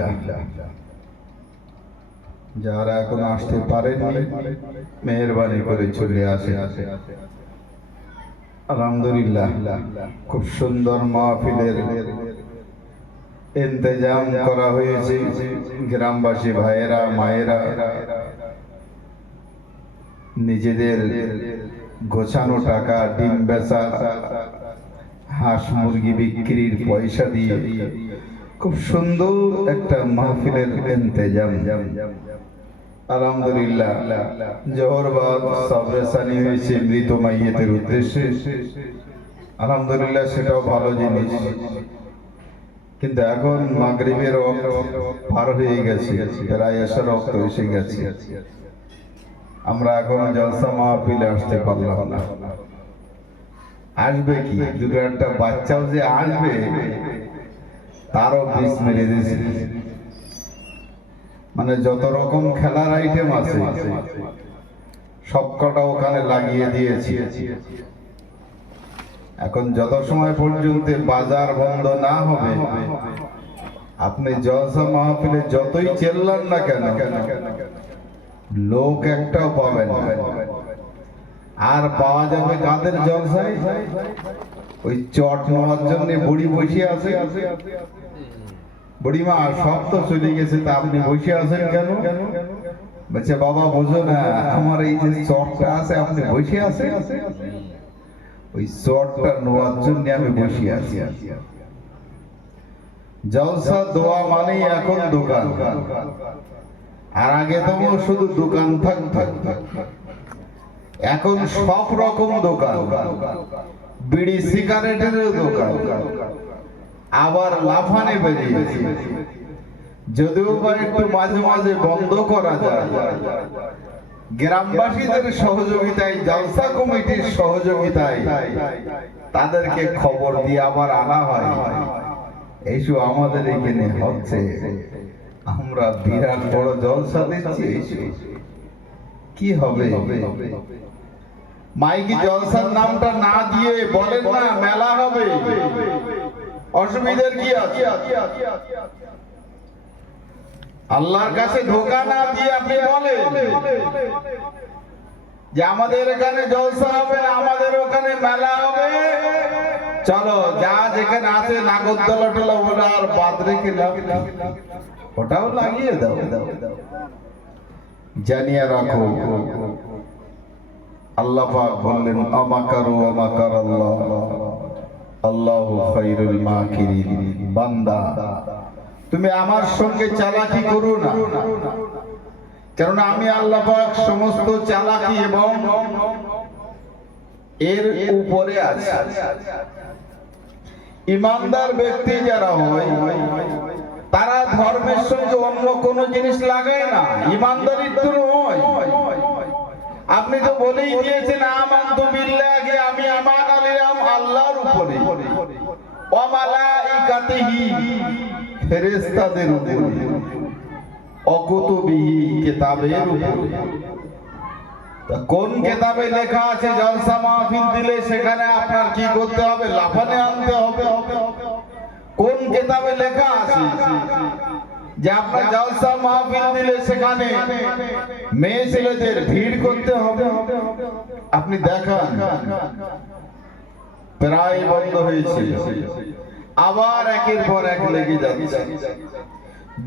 আলহামদুলিল্লাহ। যারা এখন আসতে পারেননি মেহেরবানি করে চলে আসে। আলহামদুলিল্লাহ, খুব সুন্দর মাহফিলের ইন্তজাম করা হয়েছে। গ্রামবাসী ভাইয়েরা মায়েরা নিজেদের গোছানো টাকা, ডিম বেচা, হাঁস মুরগি বিক্রির পয়সা দিয়ে খুব সুন্দর একটা মাহফিলের ইন্তজাম। আলহামদুলিল্লাহ, জোহর বাদ সবরেসানি হয়েছে মৃত মাইয়েতের উদ্দেশ্যে। আলহামদুলিল্লাহ, সেটাও ভালো জিনিস। কিন্তু এখন মাগরিবের ওয়াক্ত পার হয়ে গেছে, প্রায় এশার ওয়াক্ত এসে গেছে। আমরা এখনো জলসা মাহফিলে আসতে পারলাম না। আসবে কি, দুটো একটা বাচ্চাও যে আসবে তারও বিষ মেরে দিয়েছে। মানে যত রকম খেলার আইটেম আছে সবকটা ওখানে লাগিয়ে দিয়েছি। এখন যত সময় পর্যন্ত বাজার বন্ধ না হবে, আপনি জলসা মাহফিলে যতই চেল্লান না কেন লোক একটাও পাবেন না। আর পাওয়া যাবে কাদের জলসায়? ওই চট নেওয়ার জন্য বুড়ি বসে আছে। বুড়িমা, সব তো চলে গেছে, তা আপনি বসে আছেন কেন? বলছে, বাবা বোঝো না, আমার এই যে চটটা আছে আপনি বসে আছেন, ওই চটটা নেওয়ার জন্য আমি বসে আছি। জলসা দোয়া মানেই এখন দোকান, আর আগে তো শুধু দোকান থাক। এখন সব রকম দোকান, বিড়ি সিগারেটের দোকান, আবার লাফানে বেরিয়েছে। যদিও বা একটু মাঝে মাঝে বন্ধ করা যায়, গ্রামবাসীদের সহযোগিতায়, জলসা কমিটির সহযোগিতায় তাদেরকে খবর দিয়ে আবার আনা হয়, এইসব আমাদের এখানে হচ্ছে। আমরা বিরাট বড় জলসা দিচ্ছি, কি হবে? মাইকি জলসার নামটা না দিয়ে বলেন না মেলা হবে, অসুবিধার কি আছে? আল্লাহর কাছে ধোঁকা না দিয়ে আপনি বলেন যে আমাদের এখানে জলসা হবে, আমাদের ওখানে মেলা হবে, চলো যা যেখানে আছে নাগরদোলা টোলা ওটা আর বাদ রেখে ওটাও লাগিয়ে দাও। জানিয়ে রাখো, আল্লাহ পাক বললেন, আমাকারু আমাকার আল্লাহ, আল্লাহু খায়রুল মাকিরিন। বান্দা, তুমি আমার সঙ্গে চালাকি করো না, কারণ আমি আল্লাহ পাক সমস্ত চালাকি এবং এর উপরে আছে। ইমানদার ব্যক্তি যারা হয় তারা ধর্মের সঙ্গে অন্য কোন জিনিস লাগায় না, ইমানদারিত্ব নয়। আপনি তো বলেই দিয়েছেন, আমানতু বিল্লাহি, আমি ঈমান আনলাম আল্লাহর উপরে, ওয়া মালাইকাতিহি, ফেরেশতাদের উপরে, ওয়া কুতুবিহি, কিতাবের উপরে। কোন কিতাবে লেখা আছে জলসা মাহফিল দিলে সেখানে আপনার কি করতে হবে? লাফানে আনতে হবে। কোন কিতাবে লেখা আছে যে আপনার জলসা মাহফিল দিলে সেখানে মেয়ে ছেলেদের ভিড় করতে হবে? আপনি দেখান, প্রায় বন্ধ হয়েছে, আবার একের পর এক লেগে যাচ্ছে।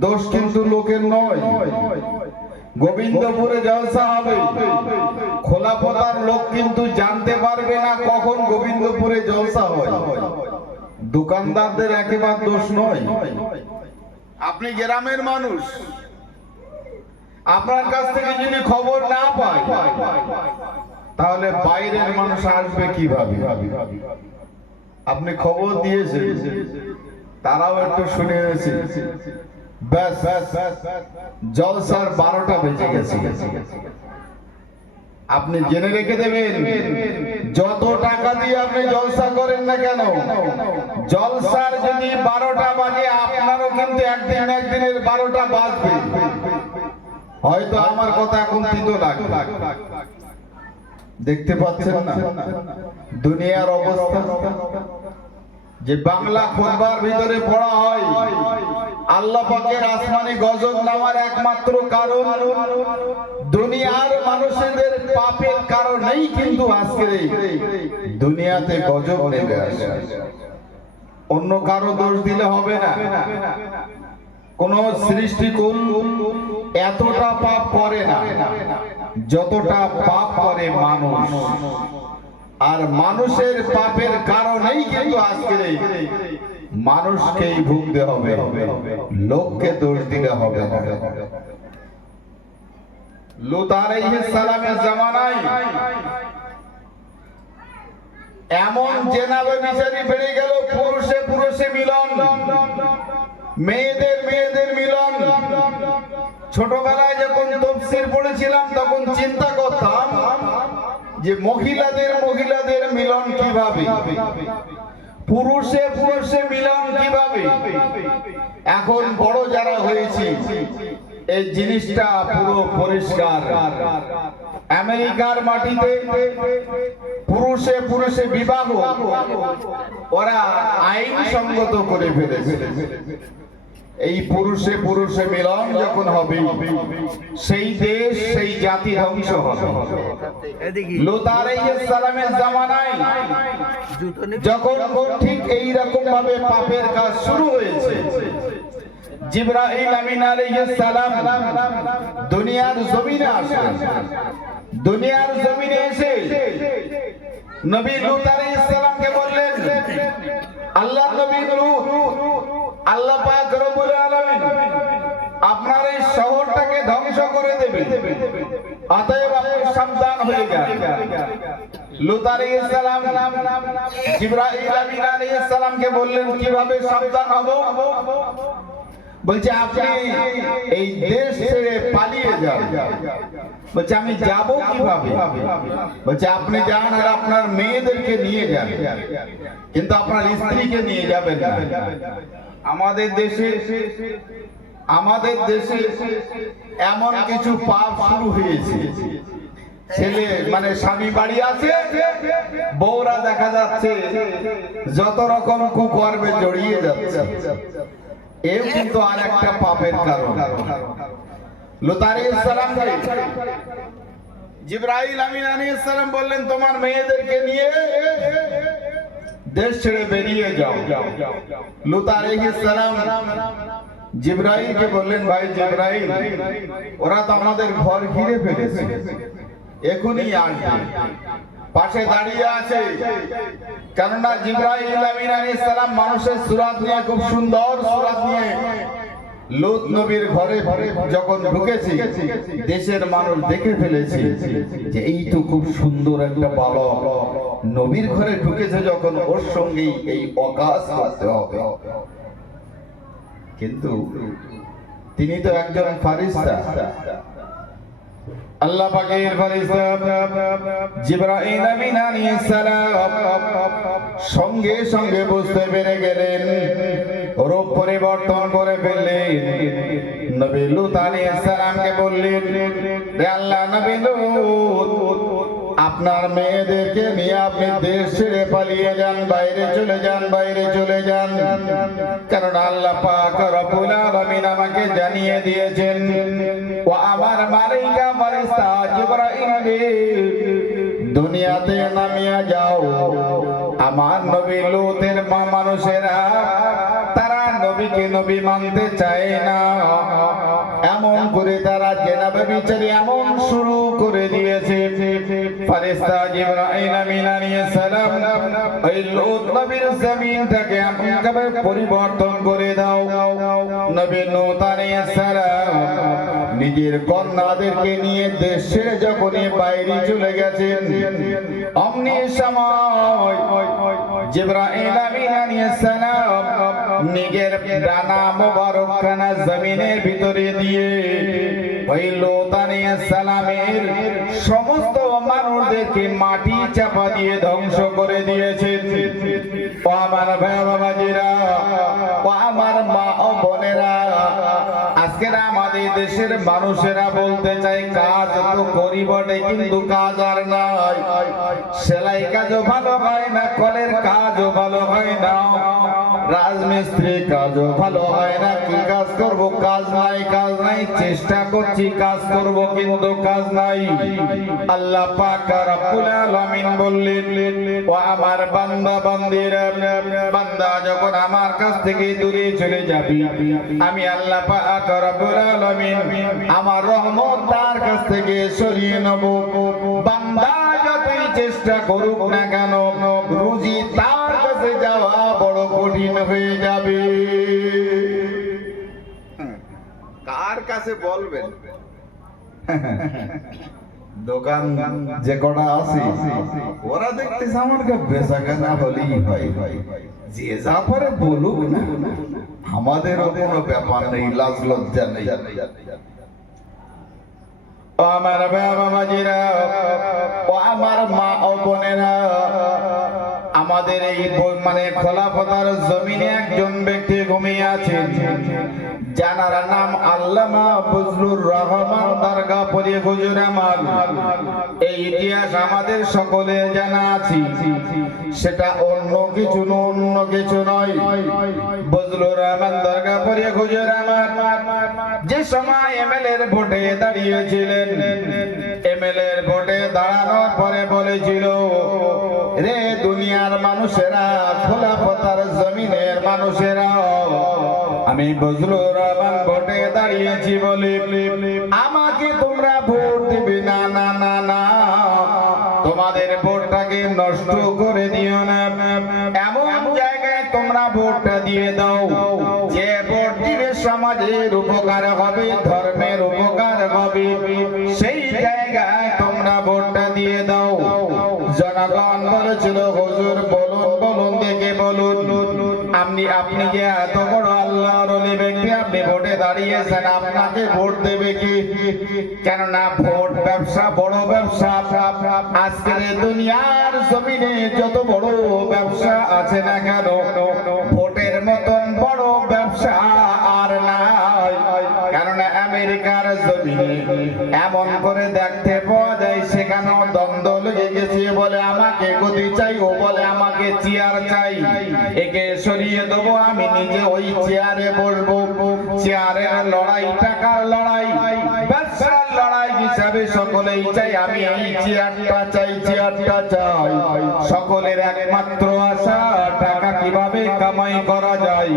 দোষ কিন্তু লোকের নয়। গোবিন্দপুরে জলসা হবে, খোলাপতার লোক কিন্তু জানতে পারবে না কখন গোবিন্দপুরে জলসা হয়। দোকানদারদের একেবারে দোষ নয়। আপনি গ্রামের মানুষ, আপনার কাছ থেকে যদি খবর না পায় তাহলে বাইরের মানুষ আসবে কিভাবে? আপনি খবর দিয়েছেন, তারাও একটু শুনে গেছে, ব্যাস জলসার 12টা বেজে গেছে। আপনি জেনে রেখে দেবেন, যত টাকা দিয়ে আপনি জলসা করেন না কেন, জলসার যদি 12টা বাজে আপনারও কিন্তু একদিন না একদিনের 12টা বাজবে। হয়তো আমার কথা এখন তিতো লাগে, দেখতে পাচ্ছেন না দুনিয়ার অবস্থা। যে বাংলা খুতবার ভিতরে পড়া হয় আল্লাহ পাকের আসমানি গজব নামার একমাত্র কারণ দুনিয়ার মানুষদের পাপের কারণেই কিন্তু আজকে দুনিয়াতে গজব নেমে আসে। অন্য কারো দোষ দিলে হবে না। কোন সৃষ্টিকুল এতটা পাপ করে না যতটা পাপ করে মানুষ, আর মানুষের পাপের কারণেই কিন্তু আজকে মানুষকেই ভুগতে হবে, লোককে দোষ দিলে হবে না। লূত আলাইহিস সালামের জামানায় এমন জেনা ব্যভিচারী বেড়ে গেল, পুরুষে পুরুষে মিলন, মেয়েদের মেয়েদের মিলন। ছোটবেলায় যখন তাফসীর পড়েছিলাম তখন চিন্তা করতাম যে মহিলাদের মহিলাদের মিলন কিভাবে, পুরুষে পুরুষে মিলন কিভাবে। এখন বড় যারা হয়েছি এই জিনিসটা পুরো পরিষ্কার। আমেরিকার মাটিতে পুরুষে পুরুষে বিবাহ ওরা আইনসঙ্গত করে ফেলেছে। এই পুরুষে পুরুষে মিলন যখন হবে সেই দেশ সেই জাতি ধ্বংস হবে। লূত আলাইহিস সালামের জামানায় যখন ঠিক এই রকম ভাবে পাপের কাজ শুরু হয়েছে, জিবরাইল আমিন আলাইহিস সালাম দুনিয়ার জমিনে আসলেন। দুনিয়ার জমিনে এসে নবী লূত আলাইহিস সালামকে বললেন, আল্লাহ নবী লূত, আল্লাহ পাক রব্বুল আলামিন আপনার এই শহরটাকে ধ্বংস করে দেবে, অতএব আপনি সাবধান হয়ে যান। লূত আলাইহিস সালাম জিবরাইল আমিন আলাইহিস সালামকে বললেন, কিভাবে সাবধান হব? বলছে আপনি এই দেশ ছেড়ে পালিয়ে যান। বলছে আমি যাব কিভাবে? বলছে আপনি যান আর আপনার মেয়েদেরকে নিয়ে যান, কিন্তু আপনার স্ত্রীকে নিয়ে যাবেন না। আমাদের দেশে এমন কিছু পাপ শুরু হয়েছে, ছেলে মানে স্বামী বাড়ি আছে, বউরা দেখা যাচ্ছে যত রকম কুকর্মে জড়িয়ে যাচ্ছে। এও কিন্তু আর একটা পাপের কারণ। লূত আলাইহিস সালামকে জিবরাইল আমিন আলাইহিস সালাম বললেন, তোমার মেয়েদেরকে নিয়ে দেশ ছেড়ে বেরিয়ে যাও। লূত আলাইহিস সালাম জিবরাইলকে বললেন, ভাই জিবরাইল, ওরা তো আমাদের ঘর ঘিরে ফেলেছে, এখনই আসবে। পাশে দাঁড়িয়ে আছে, কেননা জিবরাইল আমিন আলাইহিস সালাম মানুষের সূরত নিয়ে, খুব সুন্দর সূরত নিয়ে লূত নবীর ঘরে যখন ঢুকেছে, দেশের মানুষ দেখে ফেলেছে যে এই তো খুব সুন্দর একটা বালক নবীর ঘরে ঢুকেছে, যখন ওর সঙ্গেই এই অকাশ করতে হবে। কিন্তু তিনি তো একজন ফারিস্তা, আল্লাহ পাকের ফেরেশতা জিবরাইল আমিন আলাইহিস সালাম সঙ্গে সঙ্গে বুঝতে পেরে গেলেন, রূপ পরিবর্তন করে ফেললেন। নবী লূত আলাইহিস সালামকে বললেন, হে আল্লাহ নবী লূত, আপনার মেয়েদেরকে নিয়ে আপনি দেশ ছেড়ে পালিয়ে যান, বাইরে চলে যান, বাইরে চলে যান। কারণ আল্লাহ পাক রব্বুল আলামিন আমাকে জানিয়ে দিয়েছেন, ও আমার মালাইকা ফেরেশতা জিবরাইল, দুনিয়াতে নামিয়ে যাও। আমার নবী লূতের মা মানুষেরা তারা নবীকে নবী মানতে চায় না, এমন করে তারা জেনা ব্যভিচারী এমন শুরু করে দিয়েছে। ফেরেশতা জিবরাইল আমিন আলাইহিস সালাম ওই লূত নবীর জমিনটাকে এমনভাবে পরিবর্তন করে দাও। নবী লূত আলাইহিস সালাম নিজের কন্যাদেরকে নিয়ে দেশ ছেড়ে যখনই বাইরে চলে গেছেন, অমনি সময় জিবরাইল আমিন আলাইহিস সালাম নিজের ডানা মোবারকখানা জমিনের ভিতরে দিয়ে ওই লূত আলাইহিস সালামের সমস্ত মানুষদেরকে মাটি চাপা দিয়ে ধ্বংস করে দিয়েছেন। ও আমার ভাই বাবাজিরা, ও আমার মা ও বোনেরা, আজকের আমাদের দেশের মানুষেরা বলতে চাই কাজ তো করি বটে, কিন্তু কাজ আর নাই। সেলাই কাজও ভালো হয় না, কলের কাজও ভালো হয় না, রাজমিস্ত্রি কাজও ভালো হয় না, কি কাজ করব, কাজ নাই, চেষ্টা করছি কাজ করব কিন্তু কাজ নাই। আল্লাহ পাক রব্বুল আলামিন বললেন, ও আমার বান্দা বান্দিরা, বান্দা যখন আমার কাছ থেকে দূরে চলে যাবি, আমি আল্লাহ পাক রব্বুল আলামিন আমার রহমত তার কাছ থেকে সরিয়ে নেব। বান্দা যতই চেষ্টা করুক না কেন, রুজি তার কাছে যাওয়া বড় কঠিন হয়ে যাবে। কার কাছে বলবেন? দোকান যে কটা আছে ওরা দেখতেছে আমাকে বেচা কেনা হলেই হয়, যে যা পারে বলুক না, আমাদেরও কোনো ব্যাপার নেই, লাজ লজ্জা নেই। আমার বাবা মাজিরা, ও আমার মা ও বোনেরা, আমাদের এই মানে খোলাফতার জমিনে একজন ব্যক্তি ঘুমিয়ে আছেন, যার নাম আল্লামা ফজলুর রহমান দরগাপুরি হুজুর আমার। এই ইতিহাস আমাদের সকলের জানা আছে, সেটা অন্য কিছু নয়। ফজলুর রহমান দরগাপুরি হুজুর আমার যে সময় এমএলএ এর ভোটে দাঁড়িয়েছিলেন, এমএলএ এর ভোটে দাঁড়ানোর পরে বলেছিল, রে দুনিয়ার মানুষেরা, খোলাফতার জমিনের মানুষেরা, আমি ফজলুর রহমান ভোটে দাঁড়িয়েছি বলে আমাকে তোমরা ভোট দিবে না, না না না, তোমাদের ভোটটাকে নষ্ট করে দিও না। এমন জায়গায় তোমরা ভোটটা দিয়ে দাও যে ভোট দিলে সমাজের উপকার হবে, ধর্মের উপকার হবে, সেই জায়গায় তোমরা ভোটটা দিয়ে দাও। জনগণ বলেছিল, হুজুর বলুন দেখে বলুন, আপনি যে এত বড় আল্লাহর ওলি ব্যক্তি, আপনি ভোটে দাঁড়িয়েছেন, আপনাকে ভোট দেবে কি? কেননা ভোট ব্যবসা, বড় ব্যবসা। আজকের দুনিয়ার জমিনে যত বড় ব্যবসা আছে না কেন, ভোটের মতন বড় ব্যবসা আর নাই। কেননা আমেরিকার জমিনে এমন করে দেখতে পাওয়া যায়, সেখানেও দ্বন্দ্ব লেগে গেছে, বলে আমাকে গদি চাই, ও বলে আমাকে চেয়ার চাই, একে সরিয়ে দেবো, আমি নিজে ওই চেয়ারে বসবো। চেয়ারের লড়াই, টাকার লড়াই, ব্যবসার লড়াই হিসাবে সকলেই চাই আমি এই চেয়ারটা চাই। সকলের একমাত্র আশা, টাকা কিভাবে কামাই করা যায়।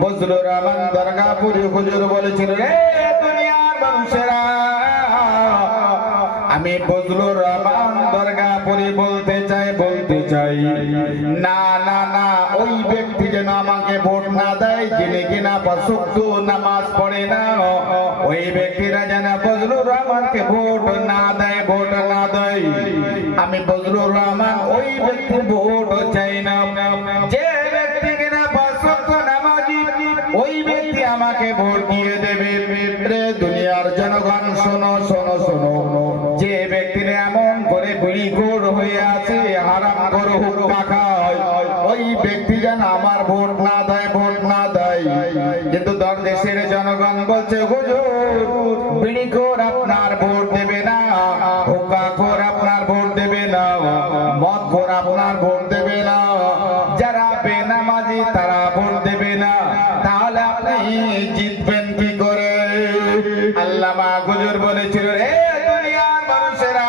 ফজলুর রহমান দরগাপুরি হুজুর বলেছিল, রে দুনিয়ার মানুষেরা, আমি ফজলুর রহমান দরগাপুরি বলতে চাই, না না না, ওই ব্যক্তি যেন আমাকে ভোট না দেয়, যিনি কিনা পাঁচ ওয়াক্ত নামাজ পড়ে না, ওই ব্যক্তিরা যেন ফজলুর রহমানকে ভোট না দেয়। আমি ফজলুর রহমান ওই ব্যক্তির ভোট চাই না, যে ব্যক্তি কিনা পাঁচ ওয়াক্ত নামাজি, ওই ব্যক্তি আমাকে ভোট দিয়ে দেবে। রে দুনিয়ার জনগণ, শোনো, যে ব্যক্তিরা এমন করে বিড়িখোর হয়ে আছে, হারাম করে হুক্কা খায়, ওই ব্যক্তি যেন আমার ভোট না দেয়। কিন্তু দেশের জনগণ বলছে, হুজুর বিড়িখোর আপনার ভোট দেবে না, হুক্কাখোর আপনার ভোট দেবে না, মদখোর আপনার ভোট দেবে না, যারা বেনামাজি তারা ভোট দেবে না, তাহলে আপনি জিতবেন কি করে? আল্লামা হুজুর বলেছিল, রে দুনিয়ার মানুষেরা,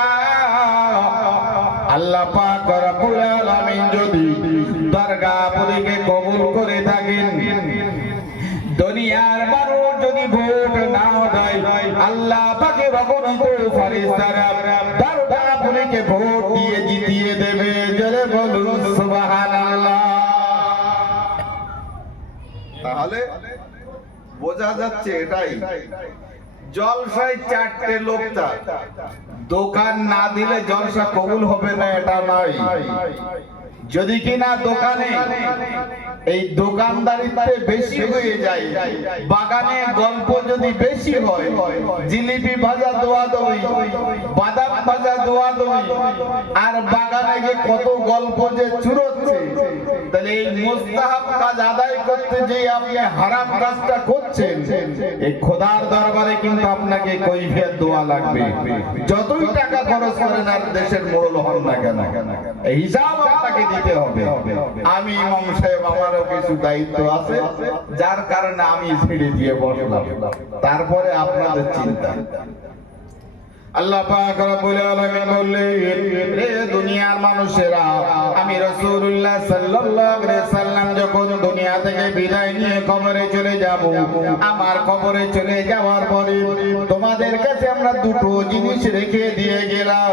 আল্লাহ পাক রব্বুল আলামিন যদি দরগাপুরীকে কবুল করে থাকেন, দুনিয়ার মানুষ যদি ভোট না দেয়, আল্লাহ পাকে অগণিত ফেরেশতারা দরগাপুরীকে ভোট দিয়ে জিতিয়ে দেবে। জোরে বলুন সুবহানাল্লাহ। তাহলে বোঝা যাচ্ছে এটাই, জলসায় চারটে লোকটা, দোকান না দিলে জলসা কবুল হবে না এটা নয়। যদি কিনা দোকানে এই দোকানদারিতে বেশি হয়ে যায়, বাগানে গল্প যদি বেশি হয়, জিলিপি ভাজা দোয়া দই, বাদাম ভাজা দোয়া দই, আর বাগানে গিয়ে কত গল্প যে চুরোচ্ছে, তাহলে এই মুস্তাহাব কাজ আদায় করতে যে আপনি হারাম কাজটা করতে করছেন, এই খোদার দরবারে কিন্তু আপনাকে কৈফিয়ত দোয়া লাগবে। যতই টাকা খরচ করেন আর দেশের মোড়ল হন না কেন, এই হিসাব আপনাকে দিতে হবে। আমি ইমাম সাহেব, আমারও কিছু দায়িত্ব আছে, যার কারণে আমি ছেড়ে দিয়ে বসলাম। তারপরে আপনাদের চিন্তা। আল্লাহ পাক রব্বুল আলামিন বললেন, রে দুনিয়ার মানুষেরা, আমি রাসূলুল্লাহ সাল্লাল্লাহু আলাইহি সাল্লাম যখন দুনিয়া থেকে বিদায় নিয়ে কবরে চলে যাব, আমার কবরে চলে যাওয়ার পরে তোমাদের কাছে আমরা দুটো জিনিস রেখে দিয়ে গেলাম।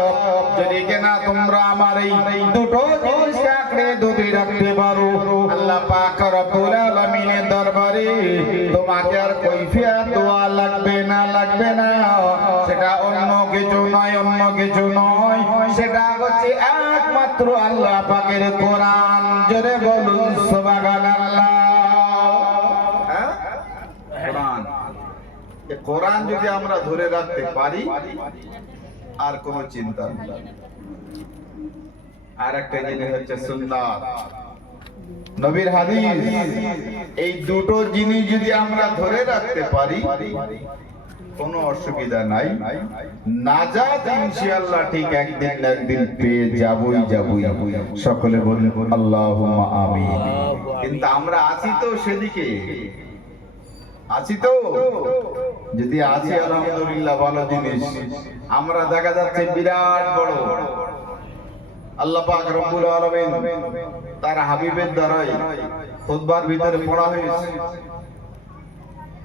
যদি কিনা তোমরা আমার এই দুটো জিনিস আঁকড়ে ধরে রাখতে পারো, আল্লাহ পাক রব্বুল আলামিনের দরবারে তোমাকে আর কৈফিয়ত দোয়া লাগবে না, লাগবে না। সেটা অন্য কিছু নয়, অন্য কিছু নয়, সেটা হচ্ছে একমাত্র আল্লাহ পাকের কোরআন। জোরে বলুন সুবহানাল্লাহ। কোরআন, এই কোরআন যদি আমরা ধরে রাখতে পারি, আর কোনো চিন্তা নেই। আর একটা জিনিস হচ্ছে সুন্নাত, নবীর হাদিস। এই দুটো জিনিস যদি আমরা ধরে রাখতে পারি, কোনো অসুবিধা নাই। নাজাত ইনশাআল্লাহ ঠিক একদিন না একদিন পেয়ে যাবই। সকলে বলেন আল্লাহুম্মা আমিন। কিন্তু আমরা আছি তো সেদিকে, আছি তো? যদি আছি আলহামদুলিল্লাহ, ভালো জিনিস। আমরা দেখা যাচ্ছে বিরাট বড় আল্লাহ পাক রব্বুল আলামিন তার হাবিবের দ্বারাই খুতবার ভিতরে পড়া হয়েছে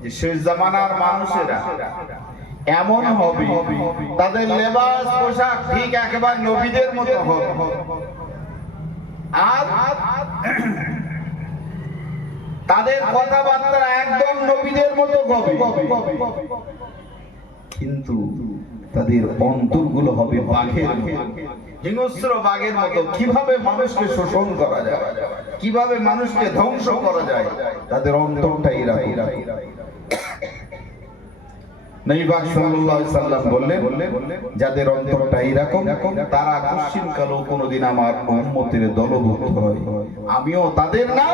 যে শেষ জামানার মানুষেরা এমন হবে, তাদের লেবাস পোশাক ঠিক একেবারে নবীদের মতো হবে, আর তাদের কথাবার্তা একদম নবীদের মতো হবে, কিন্তু তাদের অন্তরগুলো হবে বাঘের মতো, হিংস্র বাঘের মতো। কিভাবে মানুষকে শোষণ করা যায়, কিভাবে মানুষকে ধ্বংস করা যায়, তাদের অন্তরটা এরকম। নবী পাক সাল্লাল্লাহু আলাইহি সাল্লাম বললেন, যাদের অন্তরটা এরকম, তারা কোশ্চিনকালও কোনোদিন আমার উম্মতের দলভুক্ত হয়। আমিও তাদের না,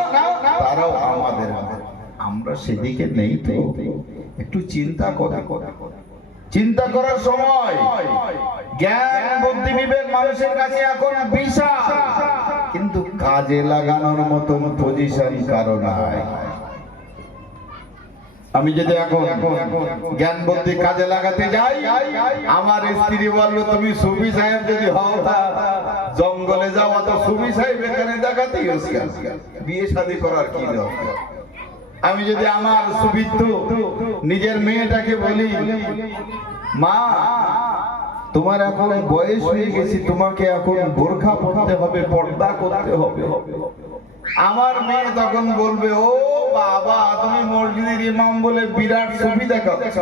তারাও আমাদের না। আমরা সেদিকে নেই তো? একটু চিন্তা করা, চিন্তা করার সময়। জ্ঞান বুদ্ধি বিবেক মানুষের কাছে এখন বিশাল, কিন্তু কাজে লাগানোর মতন পজিশন কারো নাই। আমি যদি এখন জ্ঞান বুদ্ধি কাজে লাগাতে যাই, আমার স্ত্রী বললো তুমি সুফি সাহেব যদি হও তা জঙ্গলে যাওয়া, তো সুফি সাহেব এখানে দেখাতেই হচ্ছে, বিয়ে শাদী করার কি দরকার। আমি যদি আমার সুবিদ্ধ নিজের মেয়েটাকে বলি, মা তোমার এখন বয়স হয়ে গেছে, তোমাকে এখন বোরখা পরতে হবে, পর্দা করতে হবে, আমার মেয়ে তখন বলবে, ও বাবা তুমি মসজিদের ইমাম বলে বিরাট সুফি দেখাচ্ছ,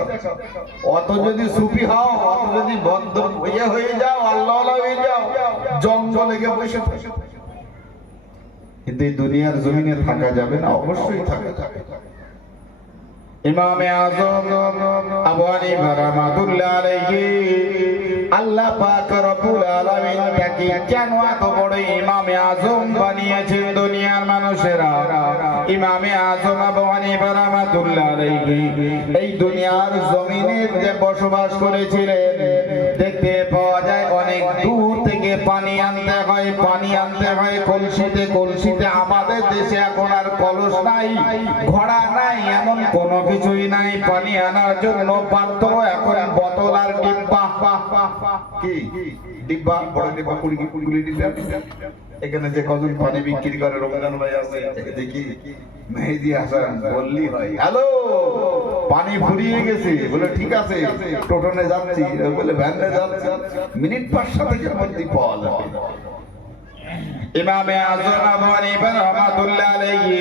অত যদি সুফি হও, অত যদি বদ্ধ হয়ে যাও, আল্লাহ হয়ে যাও, জঙ্গলে গিয়ে বসে থাকো। কিন্তু এই দুনিয়ার জমিনে থাকা যাবে না, অবশ্যই থাকা যাবে। ইমামে আযম আবু হানিফা রাহমাতুল্লাহ আলাইহি, আল্লাহ পাক রব্বুল আলামিন তাকে কেন এত বড় ইমামে আযম বানিয়েছেন দুনিয়ার মানুষেরা? ইমামে আযম আবু হানিফা রাহমাতুল্লাহ আলাইহি এই দুনিয়ার জমিনে যে বসবাস করেছিলেন, দেখতে পাওয়া যায় অনেক দূর থেকে পানি আনতে হয়, পানি আনতে হয় কলসিতে কলসিতে। আমাদের দেশে এখন আর কলস নাই, ঘোড়া নাই, এমন কোনো কিছুই নাই। পানি আনার জন্য পাত্র এখন বোতল আর ডিব্বা। কি ডিব্বা? বড় ডিব্বা, 20 লিটার। এখানে যে কজন পানি বিক্রি করে রমজান ভাই আছে, দেখি মেহেদি হাসান বললি হয়, হ্যালো পানি ফুরিয়ে গেছে, বলে ঠিক আছে টোটনে যাচ্ছি, বলে ভ্যানে যাচ্ছি, মিনিট 5-7 এর মধ্যে পাওয়া যাবে। ইমামে আযম আবু হানিফা রাহমাতুল্লাহ আলাইহি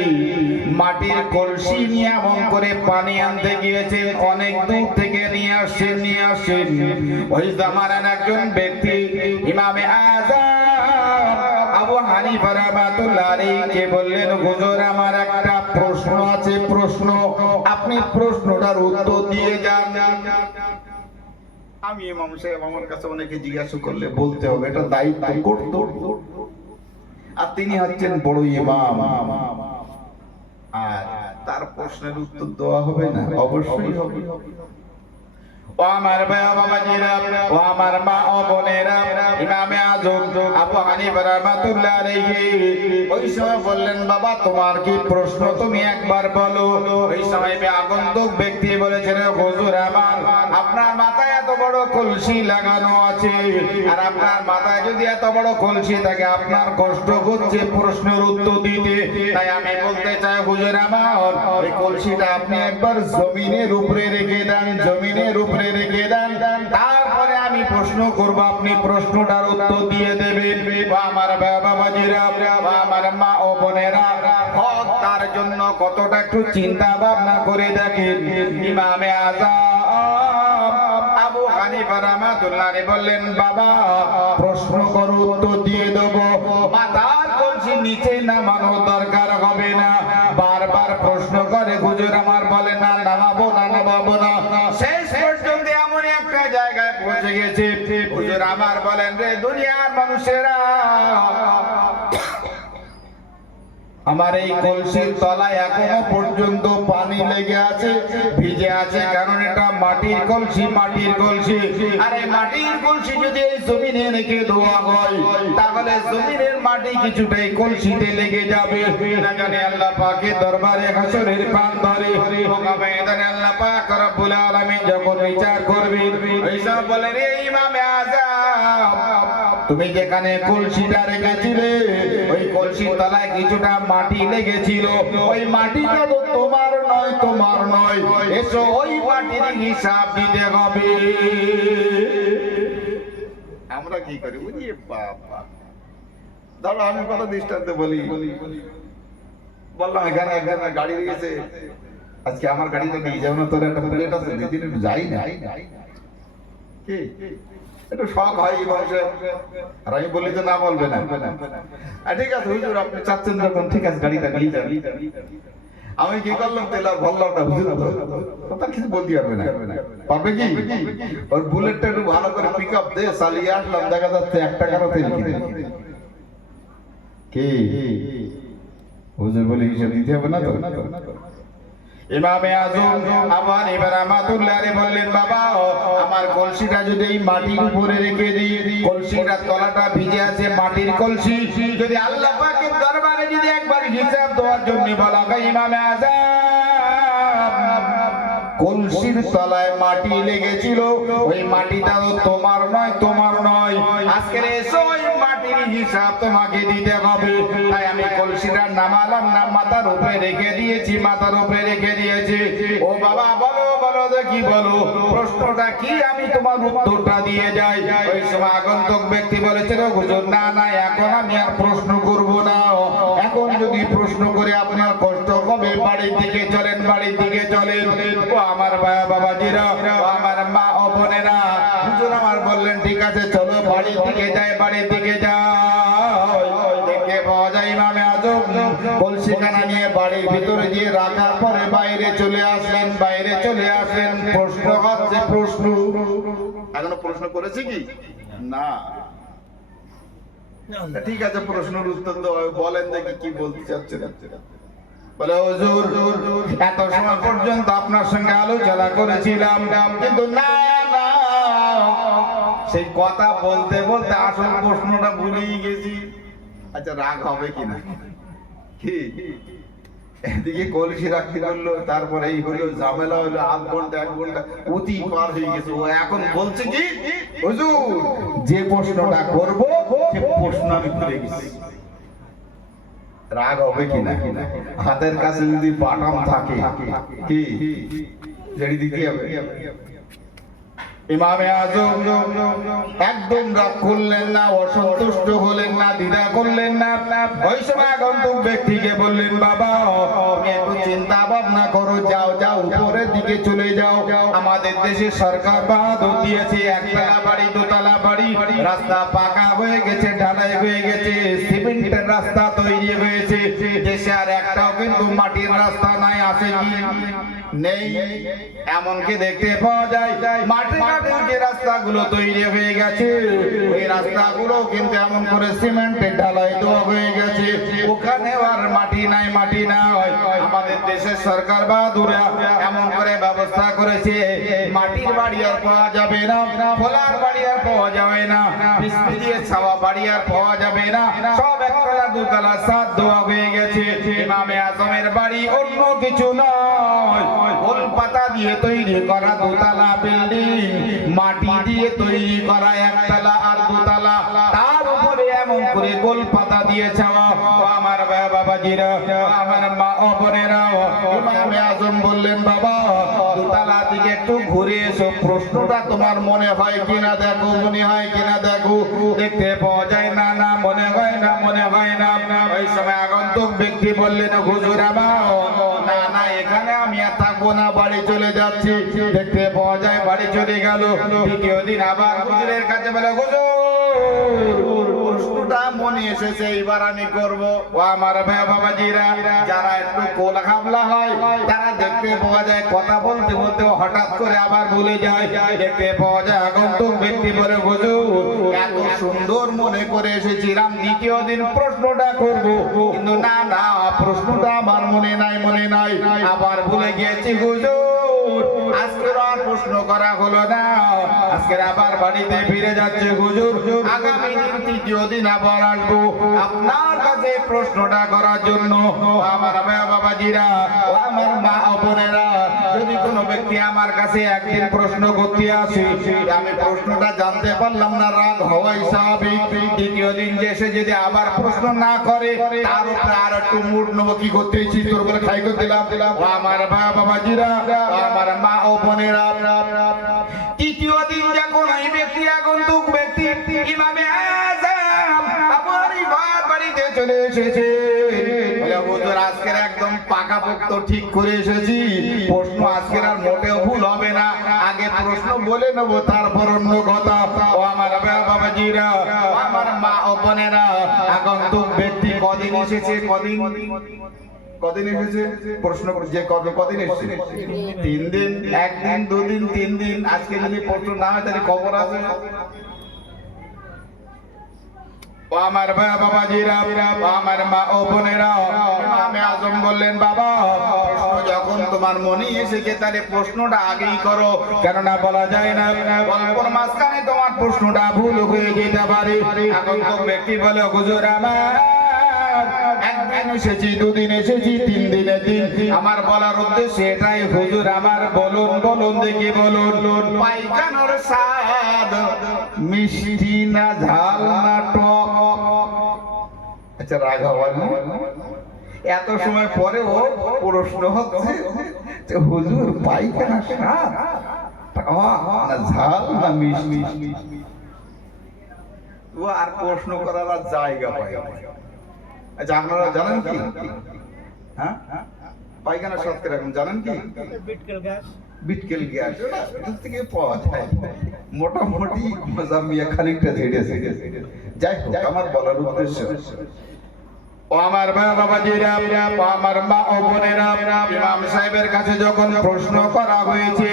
মাটির কলসি নিয়ে এমন করে পানি আনতে গিয়েছেন, অনেক দূর থেকে নিয়ে আসছেন। ওই জামানার একজন ব্যক্তি ইমামে আযম আবু হানিফা রাহমাতুল্লাহ আলাইহি বললেন, হুজুর আমার একটা প্রশ্ন আছে, প্রশ্ন, আপনি প্রশ্নটার উত্তর দিয়ে যান। আমি ইমাম সাহেব, আমার কাছে অনেকে জিজ্ঞাসা করলে বলতে হবে, এটা দায়িত্ব কর্তব্য। আর তিনি হচ্ছেন বড় ইমাম, আর তার প্রশ্নের উত্তর দেওয়া হবে না? অবশ্যই হবে। ও আমার ভাই বাবাজিরা, ও আমার মা ও বোনেরা, ইমামে আজম আবু হানিফা রাহমাতুল্লাহ আলাইহি ওই সময় বললেন, বাবা তোমার কি প্রশ্ন তুমি একবার বলো। ওই সময় আগন্তুক ব্যক্তি বলেছেন, হুজুর আমার আপনার মাথায় এত বড় কলসি লাগানো আছে, আর আপনার মাথায় যদি এত বড় কলসি থাকে আপনার কষ্ট হচ্ছে প্রশ্নের উত্তর দিতে, তাই আমি বলতে চাই হুজুর আমার এই কলসিটা আপনি একবার জমিনের উপরে রেখে দেন, জমিনের উপরে রেখে দেন, তারপরে আমি প্রশ্ন করব, আপনি প্রশ্নটার উত্তর দিয়ে দেবেন। আমার বাবাজিরা, আমার মা ও বোনেরা, হক তার জন্য কতটা একটু চিন্তা ভাবনা করে দেখেন। ইমামে আযম আবু হানিফা রাহমাতুল্লাহ আলাইহি বললেন, বাবা প্রশ্ন করো উত্তর দিয়ে দেব, মাথার কলসি নিচে নামানোর দরকার হবে না। বারবার প্রশ্ন করে হুজুর আমার বলে না নামাবো না, নামাবো না। শেষ পর্যন্ত এমন একটা জায়গায় পৌঁছে গেছে, হুজুর আমার বলেন, রে দুনিয়ার মানুষেরা, আমার এই কলসির তলায় এখনো পর্যন্ত পানি লেগে আছে, ভিজে আছে, কারণ এটা মাটির কলসি, মাটির কলসি। আর এই মাটির কলসি যদি এই জমিনে রেখে দেওয়া হয়, তাহলে জমিনের মাটি কিছুটা এই কলসিতে লেগে যাবে। না জানি আল্লাহ পাকের দরবারে হাসরের প্রান্তরে ময়দানে আল্লাহ পাক রব্বুল আলামিন যখন বিচার করবেন, এইসব বলে, রে ইমামে আযম তুমি যেখানে কলসিটা রেখেছিলে ওই কলসির তলায় কিছুটা মাটি লেগেছিল, ওই মাটিটা তো তোমার নয়, তোমার নয়, এসো ওই মাটির হিসাব দিতে হবে। আমরা কি করি বুঝি, বাবা ধরো আমি কত দৃষ্টান্ত বলি, বললাম এখানে একখানে গাড়ি গেছে, আজকে আমার গাড়িতে নিয়ে যাও না, তোর একটা প্লেট আছে, দুদিন একটু যাই না, কি একটু শখ হয় এই বয়সে, আর আমি বলি তো না বলবে না, ঠিক আছে হুজুর আপনি চাচ্ছেন যখন, ঠিক আছে গাড়িটা নিয়ে যান। আমি কি করলাম, তেলার ভরলামটা হুজুর কথা কিছু বলতে পারবে না, পারবে কি? ওর বুলেটটা একটু ভালো করে পিক আপ দিয়ে চালিয়ে আসলাম, দেখা যাচ্ছে 1 টাকারও তেল কিনে। কি হুজুর বলে হিসাব দিতে হবে না তো? ইমামে আযম আবু হানিফা রাহমাতুল্লাহ আলাইহি বললেন, বাবা আমার কলসিটা যদি এই মাটির উপরে রেখে দিই, কলসিটার তলাটা ভিজে আছে, মাটির কলসি, যদি আল্লাহ পাকের দরবারে যদি একবার হিসাব দেওয়ার জন্য বলা হয়, ইমামে আযম কলসির তলায় মাটি লেগেছিল, ওই মাটিটা তো তোমার নয়, তোমার নয়, আজকের এসো ওই মাটির হিসাব তোমাকে দিতে হবে। তাই আমি কলসিটা নামালাম না, মাথার উপরে রেখে দিয়েছি, মাথার উপরে রেখে দিয়েছি। ও বাবা বলো, বলো দেখি বলো প্রশ্নটা কি, আমি তোমার উত্তরটা দিয়ে যাই। ওই সময় আগন্তুক ব্যক্তি বলেছিল, হুজুর না না এখন আমি আর প্রশ্ন করব না, এখন যদি প্রশ্ন করে আপনার কষ্ট হবে, বাড়ির দিকে চলেন, বাড়ির দিকে চলেন। ও আমার বাবাজিরা, আমার মা ও বোনেরা, হুজুর আমার বললেন ঠিক আছে চলো বাড়ির দিকে যাই, বাড়ির দিকে যাই। দেখে পাওয়া যায় ইমামে আযম কলসিখানা নিয়ে বাড়ির ভিতরে গিয়ে রাখার পরে বাইরে চলে আসলেন, বাইরে চলে আসলেন। প্রশ্ন হচ্ছে, প্রশ্ন এখনো প্রশ্ন করেছে কি না? ঠিক আছে প্রশ্নের উত্তর বলেন দেখি কি বলতে চাচ্ছেন। বলে হুজুর এত সময় পর্যন্ত আপনার সঙ্গে আলোচনা করেছিলাম, কিন্তু না না সেই কথা বলতে বলতে আসল প্রশ্নটা ভুলেই গেছি। আচ্ছা রাগ হবে কিনা? কি এদিকে কলসি রাখতে পারলো, তারপরে এই হলো ঝামেলা হলো, 1/2 ঘন্টা 1 ঘন্টা অতি পার হয়ে গেছে। ও এখন বলছে কি, হুজুর যে প্রশ্নটা করব সে প্রশ্ন আমি ভুলে গেছি। রাগ হবে কিনা? হাতের কাছে যদি বাটাম থাকে কি জেড়ি দিতে হবে। ইমামে আযম একদম রাগ করলেন না, অসন্তুষ্ট হলেন না, দ্বিধা করলেন না। ওই সময় আগন্তুক ব্যক্তিকে বললেন, বাবা তুমি একটু চিন্তা ভাবনা করো, যাও যাও উপরের দিকে চলে যাও। আমাদের দেশে সরকার বাহাদুর দিয়েছে, 1 তলা বাড়ি 2 তলা বাড়ি, রাস্তা পাকা হয়ে গেছে, ঢালাই হয়ে গেছে, সিমেন্টের রাস্তা তৈরি হয়েছে। দেশে আর একটাও কিন্তু মাটির রাস্তা নাই, আছে কি? নেই। এমনকি দেখতে পাওয়া যায় মাঠে ঘাটে যে রাস্তাগুলো তৈরি হয়ে গেছে, ওই রাস্তাগুলো কিন্তু এমন করে সিমেন্টের ঢালাই দেওয়া হয়ে গেছে, ওখানে আর মাটি নাই, মাটি নাই। আমাদের দেশের সরকার বাহাদুরা এমন করে ব্যবস্থা করেছে, মাটির বাড়ি আর পাওয়া যাবে না, খোলার বাড়ি আর পাওয়া যাবে না, বৃষ্টি দিয়ে ছাওয়া বাড়ি আর পাওয়া যাবে না, সব একতলা দুতলা ছাদ দেওয়া হয়ে গেছে। ইমামে আজমের বাড়ি অন্য কিছু নয়, গোল পাতা দিয়ে তৈরি করা দোতলা বিল্ডিং, মাটি দিয়ে তৈরি করা একতলা আর দোতলা, তার উপরে এমন করে গোল পাতা দিয়ে ছাওয়া। আমার বাবাজিরা, আমার মা ও বোনেরা, ইমামে আজম বললেন, বাবা দোতলা দিকে একটু ঘুরে এসো, প্রশ্নটা তোমার মনে হয় কিনা দেখো, মনে হয় কিনা দেখো। দেখতে পাওয়া যায় না, না মনে হয় না, মনে হয় না। ওই সময় আগন্তুক ব্যক্তি বললেন, হুজুর আমার না না, এখানে আমি আর থাকবো না, বাড়ি চলে যাচ্ছি। দেখতে পাওয়া যায় বাড়ি চলে গেল। দ্বিতীয় দিন আবার হুজুরের কাছে বলে, হুজুর প্রশ্নটা মনে এসেছে, এবার আমি করবো। ও আমার বাবাজিরা, যারা একটু কোলা খাবলা হয় তারা দেখতে পাওয়া যায় কথা বলতে বলতে হঠাৎ করে আবার ভুলে যায়। দেখতে পাওয়া যায় আগন্তুক ব্যক্তি বলে, হুজুর এত সুন্দর মনে করে এসেছিলাম দ্বিতীয় দিন প্রশ্নটা করবো, কিন্তু না না, প্রশ্নটা আমার মনে নাই, মনে নাই, আবার ভুলে গিয়েছি হুজুর। আজকের আর প্রশ্ন করা হলো না, আজকের আবার বাড়িতে ফিরে যাচ্ছে হুজুর, আগামী দিন তৃতীয় দিন আবার আসবো আপনার কাছে প্রশ্নটা করার জন্য। আমার বাবাজিরা, আমার মা ও বোনেরা, যদি কোনো ব্যক্তি আমার কাছে একদিন প্রশ্ন করতে আসে, আমি প্রশ্নটা জানতে পারলাম না, রাগ হওয়াই স্বাভাবিক। দ্বিতীয় দিন যে এসে যদি আবার প্রশ্ন না করে, তার উপরে আর একটু মুড নেবো, কি করতে ইচ্ছিস তোর উপরে খাই করে দিলাম। আমার বাবাজিরা, আমার মা ও বোনেরা, তৃতীয় দিন যখন এই ব্যক্তি আগন্তুক ব্যক্তি ইমামে আজম আমার বাড়িতে চলে এসেছে, হুজুর আজকের একদম পাকাপোক্ত ঠিক করে এসেছি, প্রশ্ন আজকের আর মোটেও ভুল হবে না, আগে প্রশ্ন বলে নেবো তারপর অন্য কথা। ও আমার বাবাজিরা, আমার মা ও বোনেরা, আগন্তুক ব্যক্তি কদিন এসেছে, কদিন কদিন এসেছে প্রশ্ন যে কদিন এসেছে, 3 দিন, 1 দিন 2 দিন 3 দিন। আজকে যদি প্রশ্ন না হয় তাহলে খবর আছে। ও আমার বাবাজিরা, আমার মা ও বোনেরা, ইমামে আজম বললেন, বাবা প্রশ্ন যখন তোমার মনে এসেছে তাহলে প্রশ্নটা আগেই করো, কেননা বলা যায় না গল্পের মাঝখানে তোমার প্রশ্নটা ভুল হয়ে যেতে পারে। আগন্তুক ব্যক্তি বলে, হুজুর আমার একদিন এসেছি, 2 দিন এসেছি, 3 দিনে দিন, আমার বলার উদ্দেশ্য এটাই হুজুর আমার, বলুন বলুন দেখি বলুন, পায়খানার স্বাদ মিষ্টি না ঝাল না টক? আচ্ছা রাগ হওয়ার না, এত সময় পরেও প্রশ্ন হচ্ছে যে হুজুর পায়খানার স্বাদ না ঝাল না মিষ্টি? ও আর প্রশ্ন করার আর জায়গা পায়। আচ্ছা আপনারা জানেন কি, হ্যাঁ পায়খানা স্বাদ কিরকম জানেন কি? বিটকেল গ্যাস থেকে পাওয়া যায়, মোটামুটি মজামিয়া খানিকটা ঝেড়েছে। যাই হোক, আমার বলার উদ্দেশ্য, ও আমার বাবাজিরা, আমার মা ও বোনেরা, ইমাম সাহেবের কাছে যখন প্রশ্ন করা হয়েছে,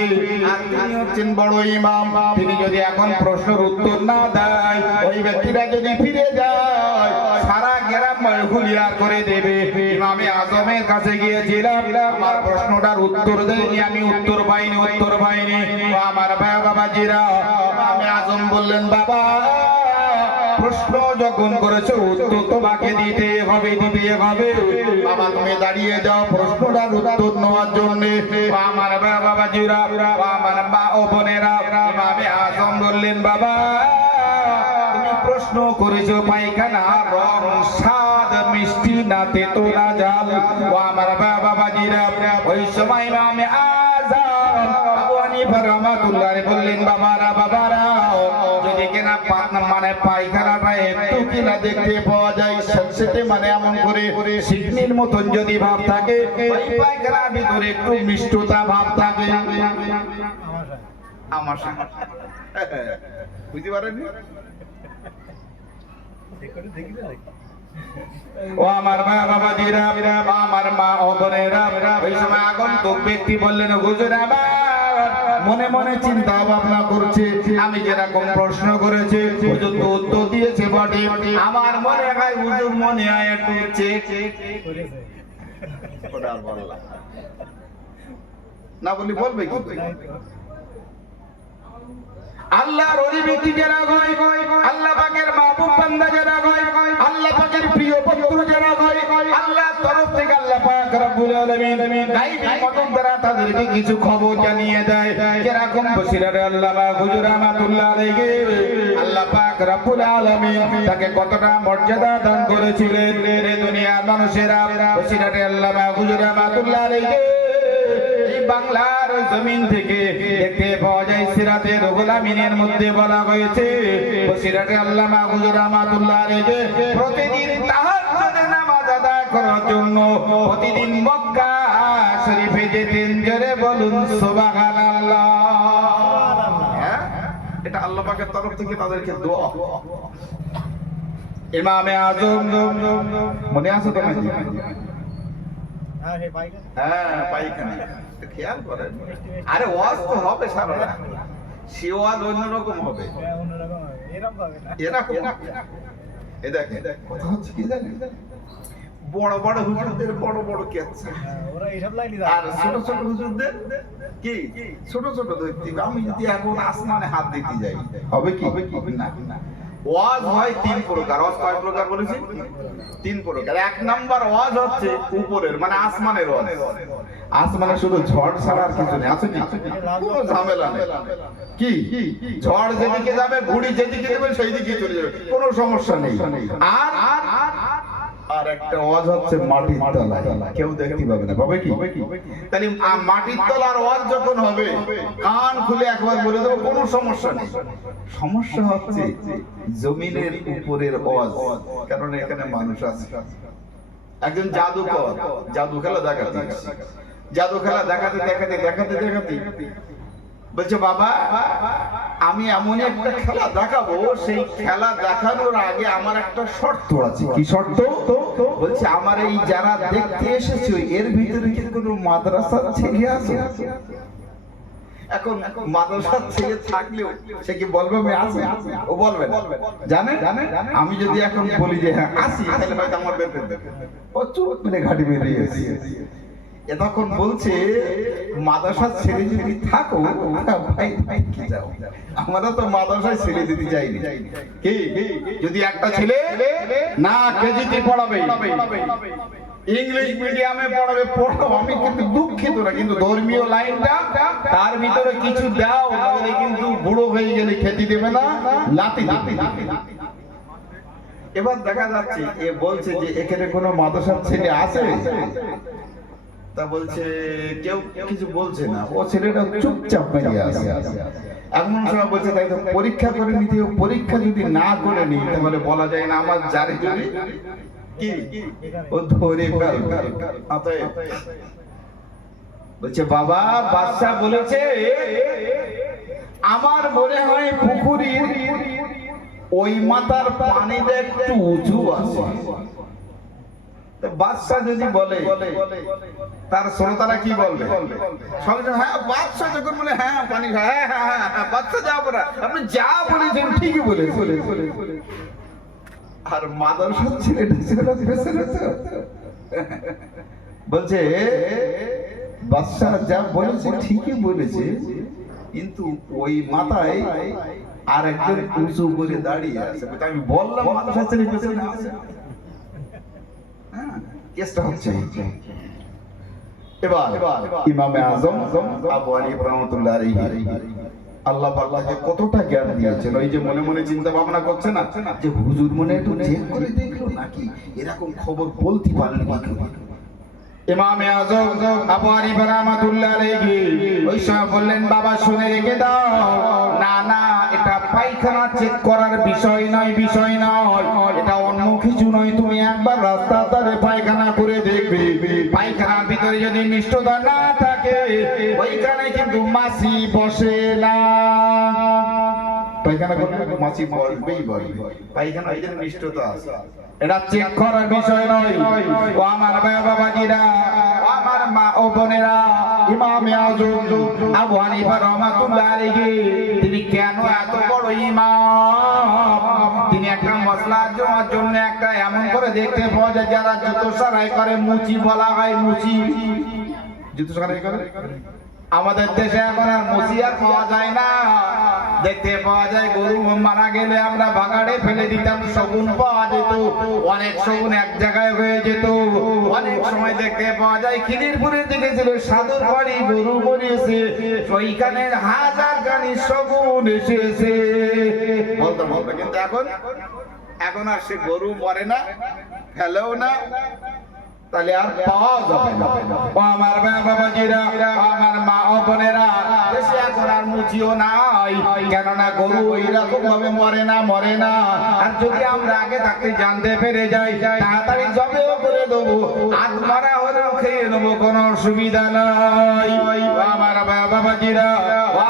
আর তিনি হচ্ছেন বড় ইমাম, তিনি যদি এখন প্রশ্নের উত্তর না দেয়, ওই ব্যক্তিটা যদি ফিরে যায় সারা গ্রাম হুলিয়ার করে দেবে। ইমামে আজমের কাছে গিয়েছিলাম, আমার প্রশ্নটার উত্তর দেয়নি, আমি উত্তর পাইনি, উত্তর পাইনি। ও আমার বাবাজিরা, ইমামে আজম বললেন, বাবা প্রশ্ন যখন করেছো উত্তর তোমাকে দিতে হবে, দিতে হবে। বাবা তুমি দাঁড়িয়ে যাও প্রশ্নটার উত্তর নেওয়ার জন্য। আমার বাবাজিরা, আমার মা ও বোনেরা, ইমামে আজম বললেন, বাবা তুমি প্রশ্ন করেছো পায়খানা রং স্বাদ মিষ্টি না তেতো না ঝাল। ও আমার বাবাজিরা, ওই সময় ইমামে আজম আবু হানিফা রাহমাতুল্লাহ বললেন, বাবারা বাবারা, যদি কিনা মানে পায়খানাটা একটু কিনা দেখতে পাওয়া যায় সেটা মানে এমন করে সিডনির মতন যদি ভাব থাকে, ওই পায়খানার ভিতরে একটু মিষ্টতা ভাব থাকে, আমার বুঝতে পারেন? ও আমার মা বাবাজিরা, আমার মা ও বোনেরা, ওই সময় আগন্তুক ব্যক্তি বললেন, হুজুর আমার মনে মনে চিন্তা ভাবনা করছে, আমি যেরকম প্রশ্ন করেছি হুজুর তো উত্তর দিয়েছে বটে, আমার মনে হয় হুজুর মনে হয় একটু চেক না বলি বলবে কি? আল্লাহর ওলি ব্যক্তি যারা হয়, আল্লাহ পাকের মাহবুব বান্দা যারা হয়, আল্লাহ পাকের প্রিয় পুত্র যারা হয়, আল্লাহর তরফ থেকে আল্লাহ পাক রব্বুল আলামিন গায়বী মদত দ্বারা তাদেরকে কিছু খবর জানিয়ে দেয়। যেরকম বসিরারে আল্লামা হুজুর রাহমাতুল্লাহ আলাইহি আল্লাহ পাক রব্বুল আলামিন তাকে কতটা মর্যাদা দান করেছিলেন। রে দুনিয়ার মানুষেরা, বসিরারে আল্লামা হুজুর রাহমাতুল্লাহ আলাইহি বাংলার জমিন থেকে দেখতে পাওয়া যায় সিরাতে রুহুল আমিনের মধ্যে বলা হয়েছে বসিরাতে আল্লামা হুজুর রাহমাতুল্লাহ আলাইহি প্রতিদিন তাহাজ্জুদের নামাজ আদায় করার জন্য প্রতিদিন মক্কা শরীফে যেতেন। জোরে বলুন সুবহানাল্লাহ। হ্যাঁ, এটা আল্লাহ পাকের তরফ থেকে তাদেরকে দোয়া। ইমামে আজম মনে আছে তো নাকি? হ্যাঁ, পাইখানা খেয়াল করেন। আরে ওয়াজ তো হবে সারা, সে ওয়াজ অন্যরকম হবে, এরকম। এই দেখেন কথা হচ্ছে কি জানেন, বড় বড় হুজুরদের বড় বড় কেচ্ছে, আর ছোট ছোট হুজুরদের কি ছোট ছোট দেখতে। আমি যদি এখন আসমানে হাত দিতে যাই হবে কি? না। ওয়াজ হয় তিন প্রকার। ওয়াজ কয় প্রকার বলেছি? তিন প্রকার। এক নাম্বার ওয়াজ হচ্ছে উপরের, মানে আসমানের ওয়াজ। আসমানে শুধু ঝড় ছাড়া আর কিছু নেই, আছে কি? কোনো ঝামেলা নেই। কি ঝড় যেদিকে যাবে, ঘুড়ি যেদিকে যাবে সেই দিকে চলে যাবে, কোনো সমস্যা নেই। আর একটা ওয়াজ হচ্ছে মাটির তলায়, কেউ দেখতে পাবে না, পাবে কি? তাহলে মাটির তলার ওয়াজ যখন হবে, কান খুলে একবার বলে দেবো, কোনো সমস্যা নেই। সমস্যা হচ্ছে জমিনের উপরের ওয়াজ, কারণ এখানে মানুষ আছে। একজন জাদুকর জাদু খেলা দেখাতে, জাদু খেলা দেখাতে দেখাতে দেখাতে দেখাতে বলছে, বাবা আমি এমন একটা খেলা দেখাবো, সেই খেলা দেখানোর আগে আমার একটা শর্ত আছে। কি শর্ত? বলছে, আমার এই যারা দেখতে এসেছো এর ভিতরে কি কোনো মাদ্রাসার ছেলে আছে? এখন মাদ্রাসার ছেলে থাকলেও সে কি বলবে আমি আসি? ও বলবে না। জানেন, আমি যদি এখন বলি যে হ্যাঁ আসি, তাহলে হয়তো আমার বের করে দেবে, ও চুপ করে ঘাটি বেরিয়ে আসি। তখন বলছে, মাদ্রাসার ছেলে যদি থাকো ভাই ভাই কি যাও, আমরা তো মাদ্রাসায় ছেলে দিতে যাইনি। কি যদি একটা ছেলে না কেজিতে পড়াবে, ইংলিশ মিডিয়ামে পড়াবে, পড়াবো, আমি কিন্তু দুঃখিত না, কিন্তু ধর্মীয় লাইনটা তার ভিতরে কিছু দাও, তাহলে কিন্তু বুড়ো হয়ে গেলে খেতে দেবে না, লাতি লাতি। এবার দেখা যাচ্ছে এ বলছে যে এখানে কোনো মাদ্রাসার ছেলে আছে? তা বলছে কেউ কিছু বলছে না, ও ছেলেটা চুপচাপ বেরিয়ে আসে। এমন সময় বলছে, তাই তো পরীক্ষা করে নিতে, পরীক্ষা যদি না করে নি তাহলে বলা যায় না আমার জারি জুরি কি ও ধরে ফেলবে। বলছে, বাবা বাদশা বলেছে আমার মনে হয় পুকুরের ওই মাথার পানিটা একটু উঁচু আছে। বাদশা যদি বলে, তার শ্রোতারা কি বলবে? সঙ্গে হ্যাঁ, বাদশা যখন বলে হ্যাঁ পানি, হ্যাঁ হ্যাঁ হ্যাঁ বাদশা যা বলে, আপনি যা বলেছেন ঠিকই বলেছেন। আর মাদ্রাসার ছেলেটা বলছে, বাদশা যা বলেছে ঠিকই বলেছে, কিন্তু ওই মাথায় আর একজন উঁচু করে দাঁড়িয়ে আছে। আমি বললাম মাদ্রাসার ছেলে পেছনে আছে। কেসটা হচ্ছে এবার ইমামে আজম আবু হানিফা রাহমাতুল্লাহ আলাইহি আল্লাহ পাককে কতটা জ্ঞান দিয়েছেন। ওই যে মনে মনে চিন্তা ভাবনা করছে না যে হুজুর মনে একটু চেক করে দেখলো নাকি, এরকম খবর বলতে পারলেন কি? ইমামে আজম আবু হানিফা রাহমাতুল্লাহ আলাইহি ওই সময় বললেন, বাবা শুনে রেখে দাও, না না এটা পায়খানা চেক করার বিষয় নয়, বিষয় নয়, এটা অন্য কিছু নয়। তুমি একবার রাস্তার ধারে পায়খানা করে দেখবে, পায়খানার ভিতরে যদি মিষ্টতা না থাকে ওইখানে কিন্তু মাছি বসে না। পায়খানা করলে মাছি বলবেই বলবে, পায়খানা এই জন্য মিষ্টতা আছে। এটা চেক করার বিষয় নয়। ও আমার বাবাজিরা, ও আমার মা ও বোনেরা, ইমামে আজম আবু হানিফা রাহমাতুল্লাহ আলাইহি তিনি কেন এত বড় ইমাম? তিনি একটা মশলা জমার জন্য একটা এমন করে দেখতে পাওয়া যায় যারা জুতো সারাই করে, মুচি বলা হয়, মুচি জুতো সারাই করে। আমাদের দেশে এখন আর মুচি আর পাওয়া যায় না। দেখতে পাওয়া যায় গরু মারা গেলে আমরা ভাগাড়ে ফেলে দিতাম, শগুন পাওয়া যেত, অনেক শগুন এক জায়গায় হয়ে যেত। অনেক সময় দেখতে পাওয়া যায় খিদিরপুরের দিকে ছিল সাধুর বাড়ি, গরু মরিয়েছে, ওইখানে হাজার গানি শগুন এসেছে বলতে বলতে, কিন্তু এখন আর সে গরু মরে না, ফেলেও না, তাহলে আর পাওয়া যাবে না। ও আমার বাবাজিরা, আমার মা ও বোনেরা, দেশে এখন আর মুচিও নাই, কেননা গরু এইরকম ভাবে মরে না। আর যদি আমরা আগে থাকতে জানতে পেরে যাই, তাড়াতাড়ি জবেও করে দেবো, হাত মারা হলেও খেয়ে নেবো, কোনো অসুবিধা নাই। আমার বাবাজিরা,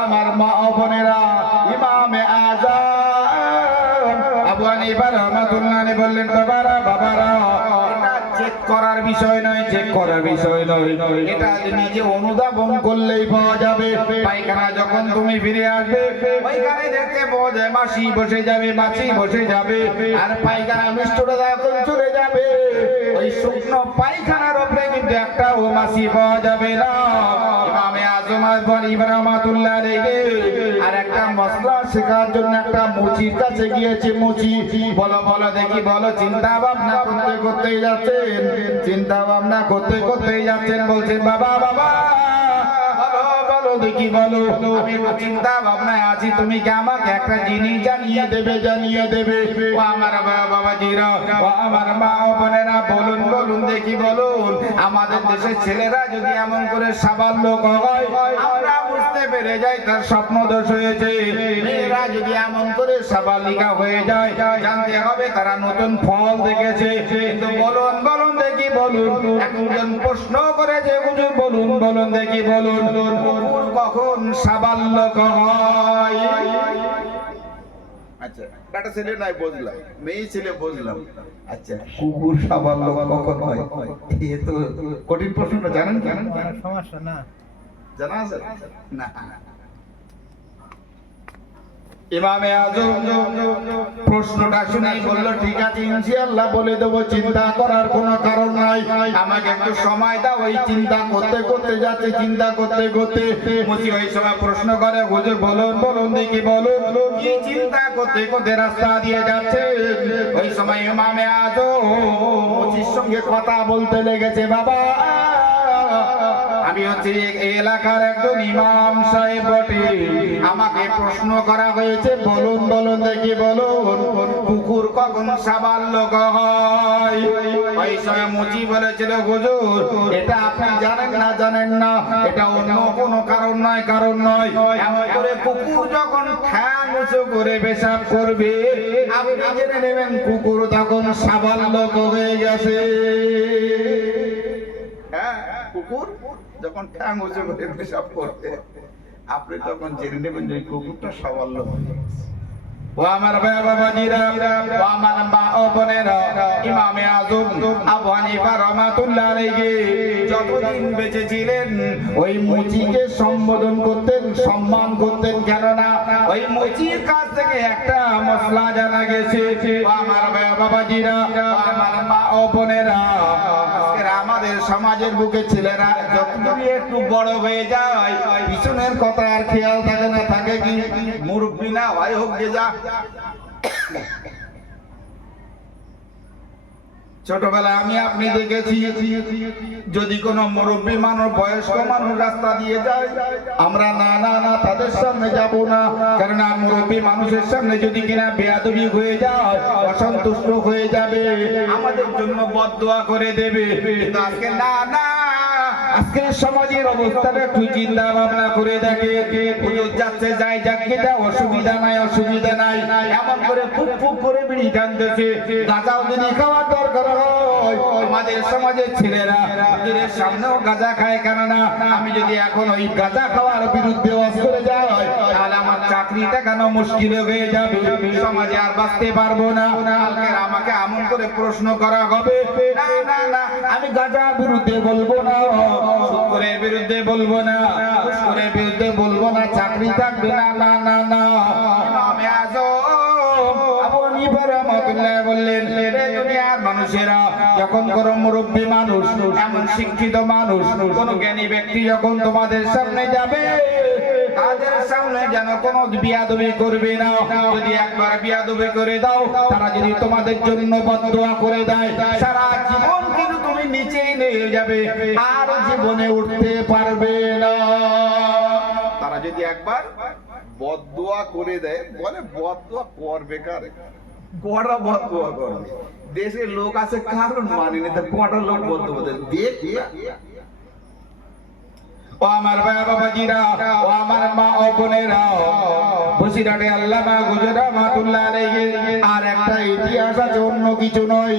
আমার মা ও বোনেরা, ইমামে আজম আবু হানিফা রাহমাতুল্লাহ আলাইহি বললেন, বাবারা চেক করার বিষয় নয়, চেক করার বিষয় নয়, এটা নিজে অনুধাবন করলেই পাওয়া যাবে। পায়খানা যখন তুমি ফিরে আসবে, পায়খানায় দেখতে পাওয়া যায় মাছি বসে যাবে, মাছি বসে যাবে, আর পায়খানা মিষ্টটা যখন চলে যাবে, ওই শুকনো পায়খানার উপরে কিন্তু একটা ও মাছি পাওয়া যাবে না। ইমামে আজম আবু হানিফা রাহমাতুল্লাহ আলাইহি আর একটা মশলা শেখার জন্য একটা মুচির কাছে গিয়েছে। মুচি বলো দেখি, বলো, চিন্তা ভাবনা করতেই যাচ্ছেন, চিন্তা ভাবনা করতেই যাচ্ছেন, বলছেন বাবা বলো দেখি, বলো, আমি চিন্তা ভাবনায় আছি, তুমি কি আমাকে একটা জিনিস জানিয়ে দেবে? ও আমার বাবাজিরা, ও আমার মা ও বোনেরা, বলুন দেখি, বলুন, আমাদের দেশের ছেলেরা যদি এমন করে সাবাল্যক হয়, আমরা বুঝতে পেরে যাই তার স্বপ্ন দোষ হয়েছে। মেয়েরা যদি এমন করে সাবালিকা হয়ে যায়, জানতে হবে তারা নতুন ফল দেখেছে। কিন্তু বলুন দেখি, বলুন, একজন প্রশ্ন করেছে, হুজুর বলুন দেখি, বলুন, কুকুর কখন সাবাল্যক হয়? আচ্ছা, বেটা ছেলে নাই বুঝলাম, মেয়ে ছেলে বুঝলাম, আচ্ছা কুকুর সাবাল্যক কখন হয়? এ তো কঠিন প্রশ্ন, জানেন? সমস্যা না, জানা আছে না? ইমামে আজম প্রশ্নটা শুনেই বলল, ঠিক আছে ইনশাআল্লাহ বলে দেবো, চিন্তা করার কোনো কারণ নাই, আমাকে একটু সময় দাও। ওই চিন্তা করতে যাচ্ছে, চিন্তা করতে মুচি ওই সময় প্রশ্ন করে, হুজুর বলুন দেখি, বলুন, কি চিন্তা করতে রাস্তা দিয়ে যাচ্ছে? ওই সময় ইমামে আজম মুচির সঙ্গে কথা বলতে লেগেছে, বাবা আমি হচ্ছে এই এলাকার একজন ইমাম সাহেব বটে, আমাকে প্রশ্ন করা হয়েছে, বলুন দেখি, বলুন, কুকুর কখন সাবাল্যক হয়? ওই সময় মুচি বলেছিল, হুজুর এটা আপনি জানেন না, এটা অন্য কোনো কারণ নয়, এমন করে কুকুর যখন ঠ্যাং উঁচু করে পেশাব করবে, আপনি জেনে নেবেন কুকুর তখন সাবাল্যক হয়ে গেছে। হ্যাঁ, কুকুর যখন ঠ্যাং উঁচু করে পেশাব করতে, আপনি তখন জেনে নেবেন যে কুকুরটা সাবাল্যক হয়ে গেছে। ও আমার বাবাজিরা, ও আমার মা ও বোনেরা, ইমামে আজম আবু হানিফা রাহমাতুল্লাহ আলাইহি যতদিন বেঁচে ছিলেন ওই মুচিকে সম্বোধন করতেন, সম্মান করতেন, কেননা ওই মুচির কাছ থেকে একটা মশলা জানা গেছে। ও আমার বাবাজিরা, ও আমার মা ও বোনেরা, আজকের আমাদের সমাজের বুকে ছেলেরা যতদিন একটু বড় হয়ে যায়, পিছনের কথা আর খেয়াল থাকে না, থাকে কি মুরব্বি না ভাই হোক গে যা। ছোটবেলায় আমি আপনি দেখেছি, যদি কোনো মুরব্বী মানুষ, বয়স্ক মানুষ রাস্তা দিয়ে যায়, আমরা না তাদের সামনে যাব না, কারণ মুরব্বী মানুষের সামনে যদি কিনা বেয়াদবি হয়ে যায়, অসন্তুষ্ট হয়ে যাবে, আমাদের জন্য বদদোয়া করে দেবে। কিন্তু আজকে না, আজকে সমাজের অবস্থাটা একটু চিন্তা ভাবনা করে দেখে, হুজুর যাচ্ছে যাই, যাকে যা, অসুবিধা নাই, এমন করে ফুক করে বিড়ি টানতেছে। গাঁজাও যদি খাওয়ার দরকার হয়, আমাদের সমাজের ছেলেরা হুজুরের সামনেও গাঁজা খায়, কেননা আমি যদি এখন ওই গাঁজা খাওয়ার বিরুদ্ধে ওয়াজ করে যাই, তাহলে আমার চাকরি চাকরিটা কেন মুশকিল হয়ে যাবে, সমাজে আর বাঁচতে পারবো না। কালকে আমাকে এমন করে প্রশ্ন করা হবে, না না না, আমি গাঁজার বিরুদ্ধে বলবো না, সুদের বিরুদ্ধে বলবো না, ঘুষখোরের বিরুদ্ধে বলবো না, চাকরি থাকবে না, না না না। ইমামে আযম আবু হানিফা রাহমাতুল্লাহ বললেন, রে দুনিয়ার মানুষেরা, যখন কোনো মুরব্বী মানুষ, এমন শিক্ষিত মানুষ, কোন জ্ঞানী ব্যক্তি যখন তোমাদের সামনে যাবে, তাদের সামনে যেন কোনো বিয়াদবি করবে না। যদি একবার বিয়াদবি করে দাও, তারা যদি তোমাদের জন্য বদদোয়া করে দেয়, সারা জীবন কিন্তু তুমি নিচেই নিয়ে যাবে, আর জীবনে উঠতে পারবে না। তারা যদি একবার বদদোয়া করে দেয়, বলে বদদোয়া করবে কারে? কটা বদদোয়া করবে? দেশের লোক আছে কারণ মানেনি, তা কটা লোক বদদোয়া দেয়? দেখ না। ও আমার বাবাজিরা, ও আমার মা ও বোনেরা, বসিরহাটে আল্লামা হুজুর রহমাতুল্লাহ আলাইহি আর একটা ইতিহাস আছে, অন্য কিছু নয়।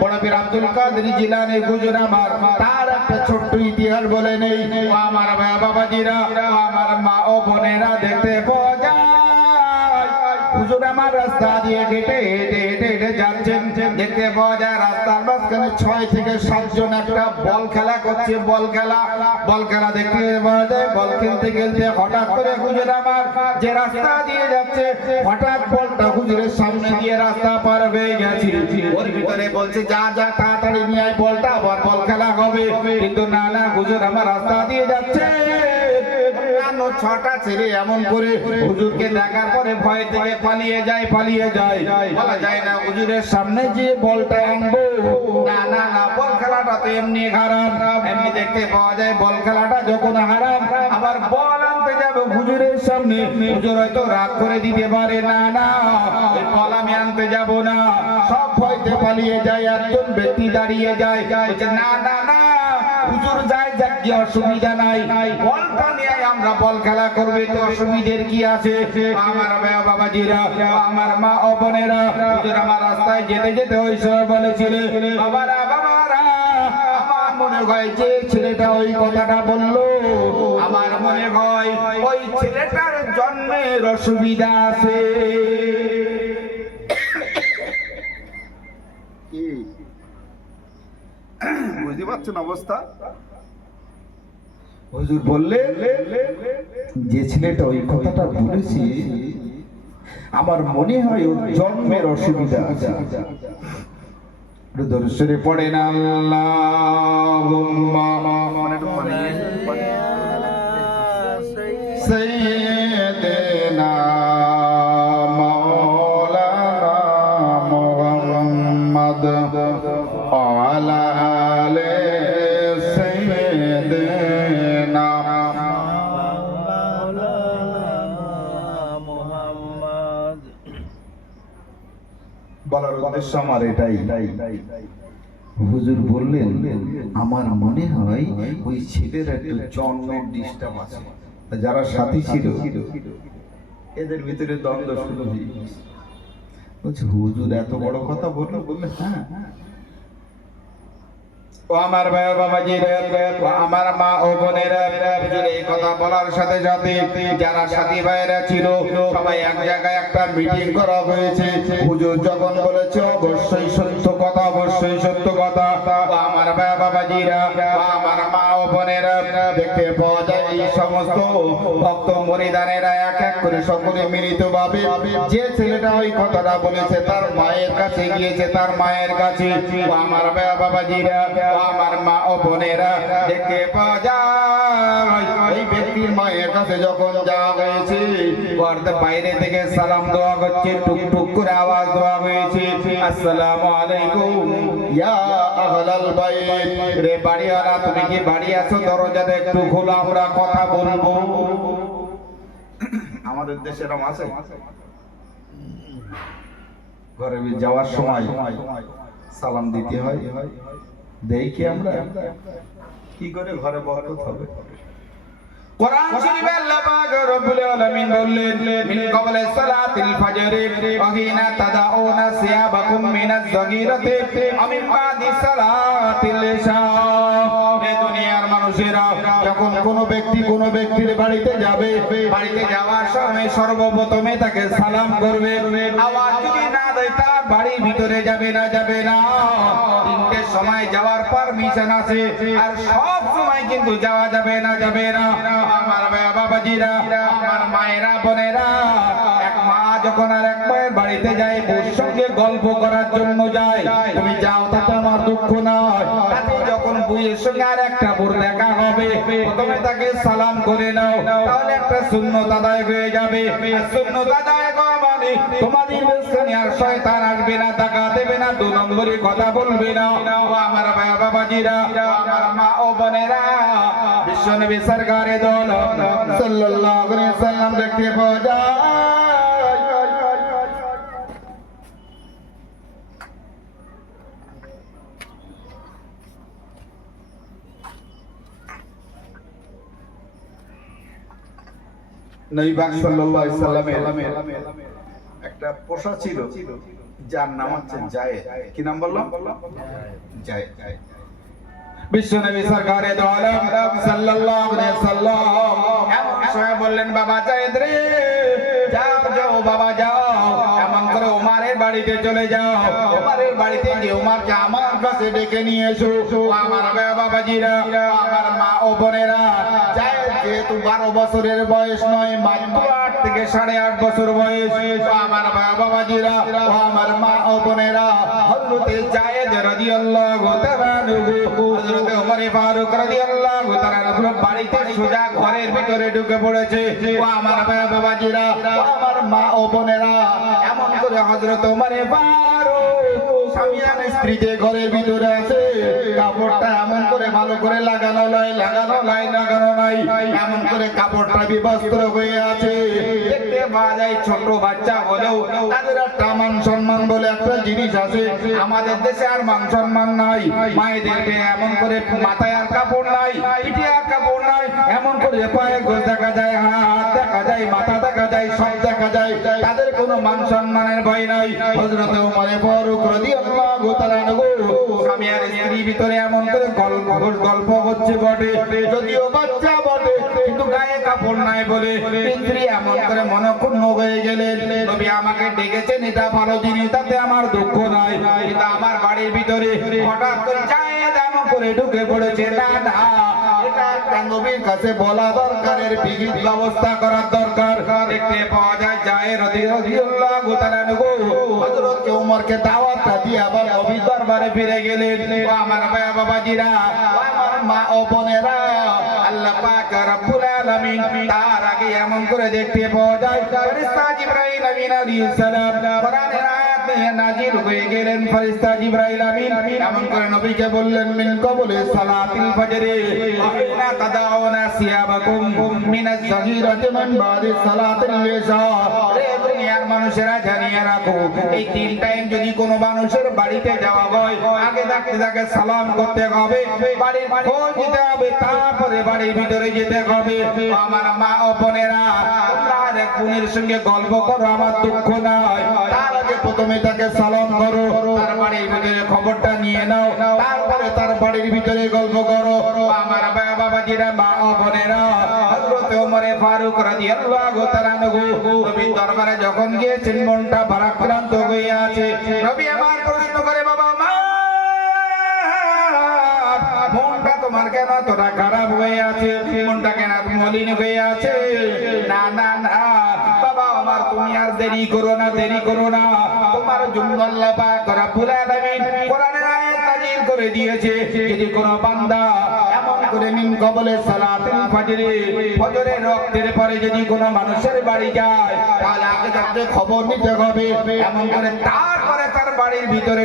বড় পীর আব্দুল কাদের জিলানী হুজুর আমার, তার একটা ছোট্ট ইতিহাস বলে নেই। ও আমার বাবাজিরা, ও আমার মা ও বোনেরা, দেখতে পাওয়া যায় হুজুর আমার রাস্তা দিয়ে হেঁটে হেঁটে হেঁটে হেঁটে যাচ্ছেন, দেখতে পাওয়া যায় রাস্তার মাঝখানে 6 থেকে 7 জন একটা বল খেলা করছে। বল খেলা দেখতে পাওয়া যায়। বল খেলতে খেলতে হঠাৎ করে হুজুর আমার যে রাস্তা দিয়ে যাচ্ছে, হঠাৎ বলটা হুজুরের সামনে দিয়ে রাস্তা পার হয়ে গেছে। ওর ভিতরে বলছে, যা যা তাড়াতাড়ি নিয়ে আয় বলটা, আবার বল খেলা হবে। কিন্তু না না, হুজুর আমার রাস্তা দিয়ে যাচ্ছে। 6টা ছেলে এমন করে হুজুরকে দেখার পরে ভয় থেকে পালিয়ে যায়। বলা যায় না হুজুরের সামনে যে বলটা আনবো, না না না, বল খেলাটা তো এমনি হারাম। এমনি দেখতে পাওয়া যায় বল খেলাটা যখন হারাম, আবার বল আনতে যাবে হুজুরের সামনে, হুজুর হয়তো রাগ করে দিতে পারে, না না, এই বল আমি আনতে যাব না। সব ভয়তে পালিয়ে যায়। একজন ব্যক্তি দাঁড়িয়ে যায়, বলছে, না না না, হুজুর যাই যাক, কি অসুবিধা নাই, বলটা নিয়ে আমরা বল খেলা করবে, তো অসুবিধের কি আছে? আমার বাবাজিরা, আমার মা ও বোনেরা, হুজুর আমার রাস্তায় যেতে যেতে ওই সময় বলেছিল, বাবারা বাবারা, আমার মনে হয় যে ছেলেটা ওই কথাটা বললো, আমার মনে হয় ওই ছেলেটার জন্মের অসুবিধা আছে। কি বুঝতে পারছেন অবস্থা? হুজুর বললেন, যে ছেলেটা ওই কথাটা বলেছে, আমার মনে হয় ওর জন্মের অসুবিধা আছে। দর্শনে পড়ে না, আল্লাহুম্মা সাইয়্যিদিনা মাওলানা মুহাম্মদ ওয়া আলা আলি সাইয়্যিদিনা বলার উদ্দেশ্য আমার এটাই। হুজুর বললেন, আমার মনে হয় ওই ছেলের একটু জন্মের ডিস্টার্ব আছে। যারা সাথী ছিল এদের ভিতরে দ্বন্দ্ব শুরু হয়ে গেছে। বলছে, হুজুর এত বড় কথা বললো? বললে, হ্যাঁ। ও আমার ভাই বাবাজি, আমার মা ও বোনেরা, হুজুর এই কথা বলার সাথে সাথে যারা সাথী ভাইরা ছিল সবাই এক জায়গায় একটা মিটিং করা হয়েছে। হুজুর যখন বলেছে অবশ্যই সত্য কথা, অবশ্যই সত্য কথা। ও আমার ভাই বাবাজিরা, আমার মা ও বোনেরা, দেখতে পাওয়া যায় এই সমস্ত ভক্ত মুরিদানেরা এক এক করে সকলে মিলিতভাবে যে ছেলেটা ওই কথাটা বলেছে তার মায়ের কাছে গিয়েছে, তার মায়ের কাছে। ও আমার ভাই বাবাজিরা, আমার মা ও বোনেরা, দেখতে পাওয়া যায় এই ব্যক্তির মায়ের কাছে যখন যাওয়া হয়েছে, ঘরতে বাইরে থেকে সালাম দেওয়া হচ্ছে, টুকটুক করে আওয়াজ দেওয়া হয়েছে, আসসালামু আলাইকুম ইয়া আহলাল বাইত। রে বাড়িওয়ালা, তুমি কি বাড়ি আছো? দরজাটা একটু খোলো, আমরা কথা বলবো। আমাদের দেশে এরকম আছে? ঘরে যাওয়ার সময় সালাম দিতে হয়, দেই কি আমরা? কি করে ঘরে বরকত হবে? কোরআন শরীফে আল্লাহ পাক রব্বুল আলামিন বললেন, মিন ক্বাবলি সালাতিল ফজর ওয়া হিনা তাদাউনা সিয়াবাকুম মিনাজ যাগীরাতি আমিন বাদি সালাতিল ইশা। এই দুনিয়ার মানুষ মানুষেরা যখন কোনো ব্যক্তি কোনো ব্যক্তির বাড়িতে যাবে, বাড়িতে যাওয়ার সময় সর্বপ্রথমে তাকে সালাম করবে। আওয়াজ যদি না দেয় তার বাড়ির ভিতরে যাবে না। তিনটের সময় যাওয়ার পারমিশন আছে, আর সব সময় কিন্তু যাওয়া যাবে না। আমার বাবাজিরা, আমার মায়েরা, বোনেরা, এক মা যখন আর এক মায়ের বাড়িতে যায়, ওর সঙ্গে গল্প করার জন্য যায়, তুমি যাও, তাতে আমার দুঃখ নয়। তাতে যখন বইয়ের সঙ্গে আর একটা বোর দেখা হবে, প্রথমে তাকে সালাম করে নাও, তাহলে একটা সুন্নত আদায় হয়ে যাবে। সুন্নত আদায় করা মানে তোমাদের মাঝখানে আর শয়তান আসবে না, টাকা দেবে না, দু নম্বরে কথা বলবে না। আমার বাবাজিরা, আমার মা ও বোনেরা, বিশ্বনবী সরকারে দো আলম সাল্লাল্লাহু আলাইহি ওয়াসাল্লাম দেখতে পাওয়া যায়। নবী পাক সাল্লাল্লাহু আলাইহি সাল্লামের একটা পোষা ছিল যার নাম হচ্ছে জায়েদ। কি নাম বললাম? জায়েদ। বিশ্বনবী সরকারে দো আলম সাল্লাল্লাহু আলাইহি ওয়াসাল্লাম এমন সময় বললেন, বাবা জায়েদ রে, যাও বাবা যাও, এমন করে ওমরের বাড়িতে চলে যাও। ওমরের বাড়িতে গিয়ে ওমরকে আমার কাছে ডেকে নিয়ে এসো। আমার বাবাজিরা, আমার মা ও বোনেরা, জায়েদ যেহেতু 12 বছরের বয়স নয়, মাত্র 8 থেকে 8.5 বছর বয়স। আমার বাবাজিরা, আমার মা ও বোনেরা, হযরতে জায়েদ রাদিয়াল্লাহু তাআলা আনহু, হযরতে ওমর ফারুক রাদিয়াল্লাহু তাআলা আনহু বাড়িতে সোজা ঘরের ভিতরে ঢুকে পড়েছে। ও আমার বাবাজিরা, আমার মা ও বোনেরা, এমন করে হযরত ওমর ফারুক স্বামী আর স্ত্রী যে ঘরের ভিতরে আছে, কাপড়টা এমন করে ভালো করে লাগানো নাই, এমন করে কাপড়টা বিবস্ত্র হয়ে আছে। দেখতে পাওয়া যায় ছোট বাচ্চা হলেও তাদের একটা মান সম্মান বলে একটা জিনিস আছে। আমাদের দেশে আর মান সম্মান নাই। মায়েদের এমন করে মাথায় আর কাপড় নাই, পিঠে আর কাপড় নাই, এমন করে পায়ে গোছ দেখা যায়, হাত দেখা যায়, মাথা দেখা যায়, সব দেখা যায়। তাদের কোনো মান সম্মানের ভয় নাই। হযরত ওমর ফারুক রাদিয়াল্লাহু তাআলা আনহু স্বামী আর স্ত্রীর ভিতরে এমন করে গল্প হচ্ছে বটে, যদিও বাচ্চা বটে, কিন্তু গায়ে কাপড় নাই বলে স্ত্রী এমন করে মনক্ষুণ্ণ হয়ে গেলেন। নবী আমাকে ডেকেছেন, এটা ভালো জিনিস, তাতে আমার দুঃখ নাই, কিন্তু আমার বাড়ির ভিতরে হঠাৎ করে জায়েদ এমন করে ঢুকে পড়েছে। না, এটা একটা নবীর কাছে বলা দরকার, এর বিহিত ব্যবস্থা করার দরকার। দেখতে পাওয়া যায় জায়েদ রাদিয়াল্লাহু তাআলা আনহু হযরত ওমরকে দাওয়াতটা দিয়ে আবার নবীর দরবারে ফিরে গেলেন। আমার বাবাজিরা, আমার মা ও বোনেরা, আল্লাহ পাক রব্বুল আলামিন তার আগে এমন করে দেখতে পাওয়া যায় ফেরেশতা জিবরাইল আমিন আলাইহিস সালাম কোরআনের আয়াত নিয়ে নাজিল হয়ে গেলেন। ফেরেশতা জিবরাইল আমিন এমন করে নবীকে বললেন, মিন কবলে সালাতিল ফজরে ওয়া তাদাউনা সিয়াবাকুম মিনাজ যাহিরাতি মান বাদি সালাতিল ইশা। রে দুনিয়ার মানুষেরা জানিয়ে রাখো, এই 3 টাইম যদি কোনো মানুষের বাড়িতে যাওয়া হয়, আগে তাকে সালাম করতে হবে, বাড়ির খোঁজ নিতে হবে, তারপরে বাড়ির ভিতরে যেতে হবে। আমার মা ও বোনেরা, তোমরা এক বোনের সঙ্গে গল্প করো, আমার দুঃখ নাই, তার আগে প্রথমে তাকে সালাম করো, তার বাড়ির ভিতরে খবরটা নিয়ে নাও, তারপরে তার বাড়ির ভিতরে গল্প করো। আমার বাবাজিরা, মা ও বোনেরা, হযরত ওমর ফারুক রাদিয়াল্লাহু তাআলা আনহু নবীর দরবারে যখন গিয়েছেন, মনটা ভারাক্রান্ত হয়ে আছে। নবী আমার প্রশ্ন করে, বাবা মা, মনটা তোমার কেন এতটা খারাপ হয়ে আছে, মনটা কেন মলিন হয়ে আছে? না বাবা আমার, তুমি আর দেরি করো না, তোমার জন্য আল্লাহ পাক রব্বুল আলামিন কোরআনের আয়াত নাযিল করে দিয়েছে, যদি কোনো বান্দা এমন করে মিন কবলে সালাতুল ফজরে, ফজরের রক্তের পরে যদি কোনো মানুষের বাড়ি যায়, তাহলে আগে তাকে খবর নিতে হবে, এমন করে তারপরে তার বাড়ির ভিতরে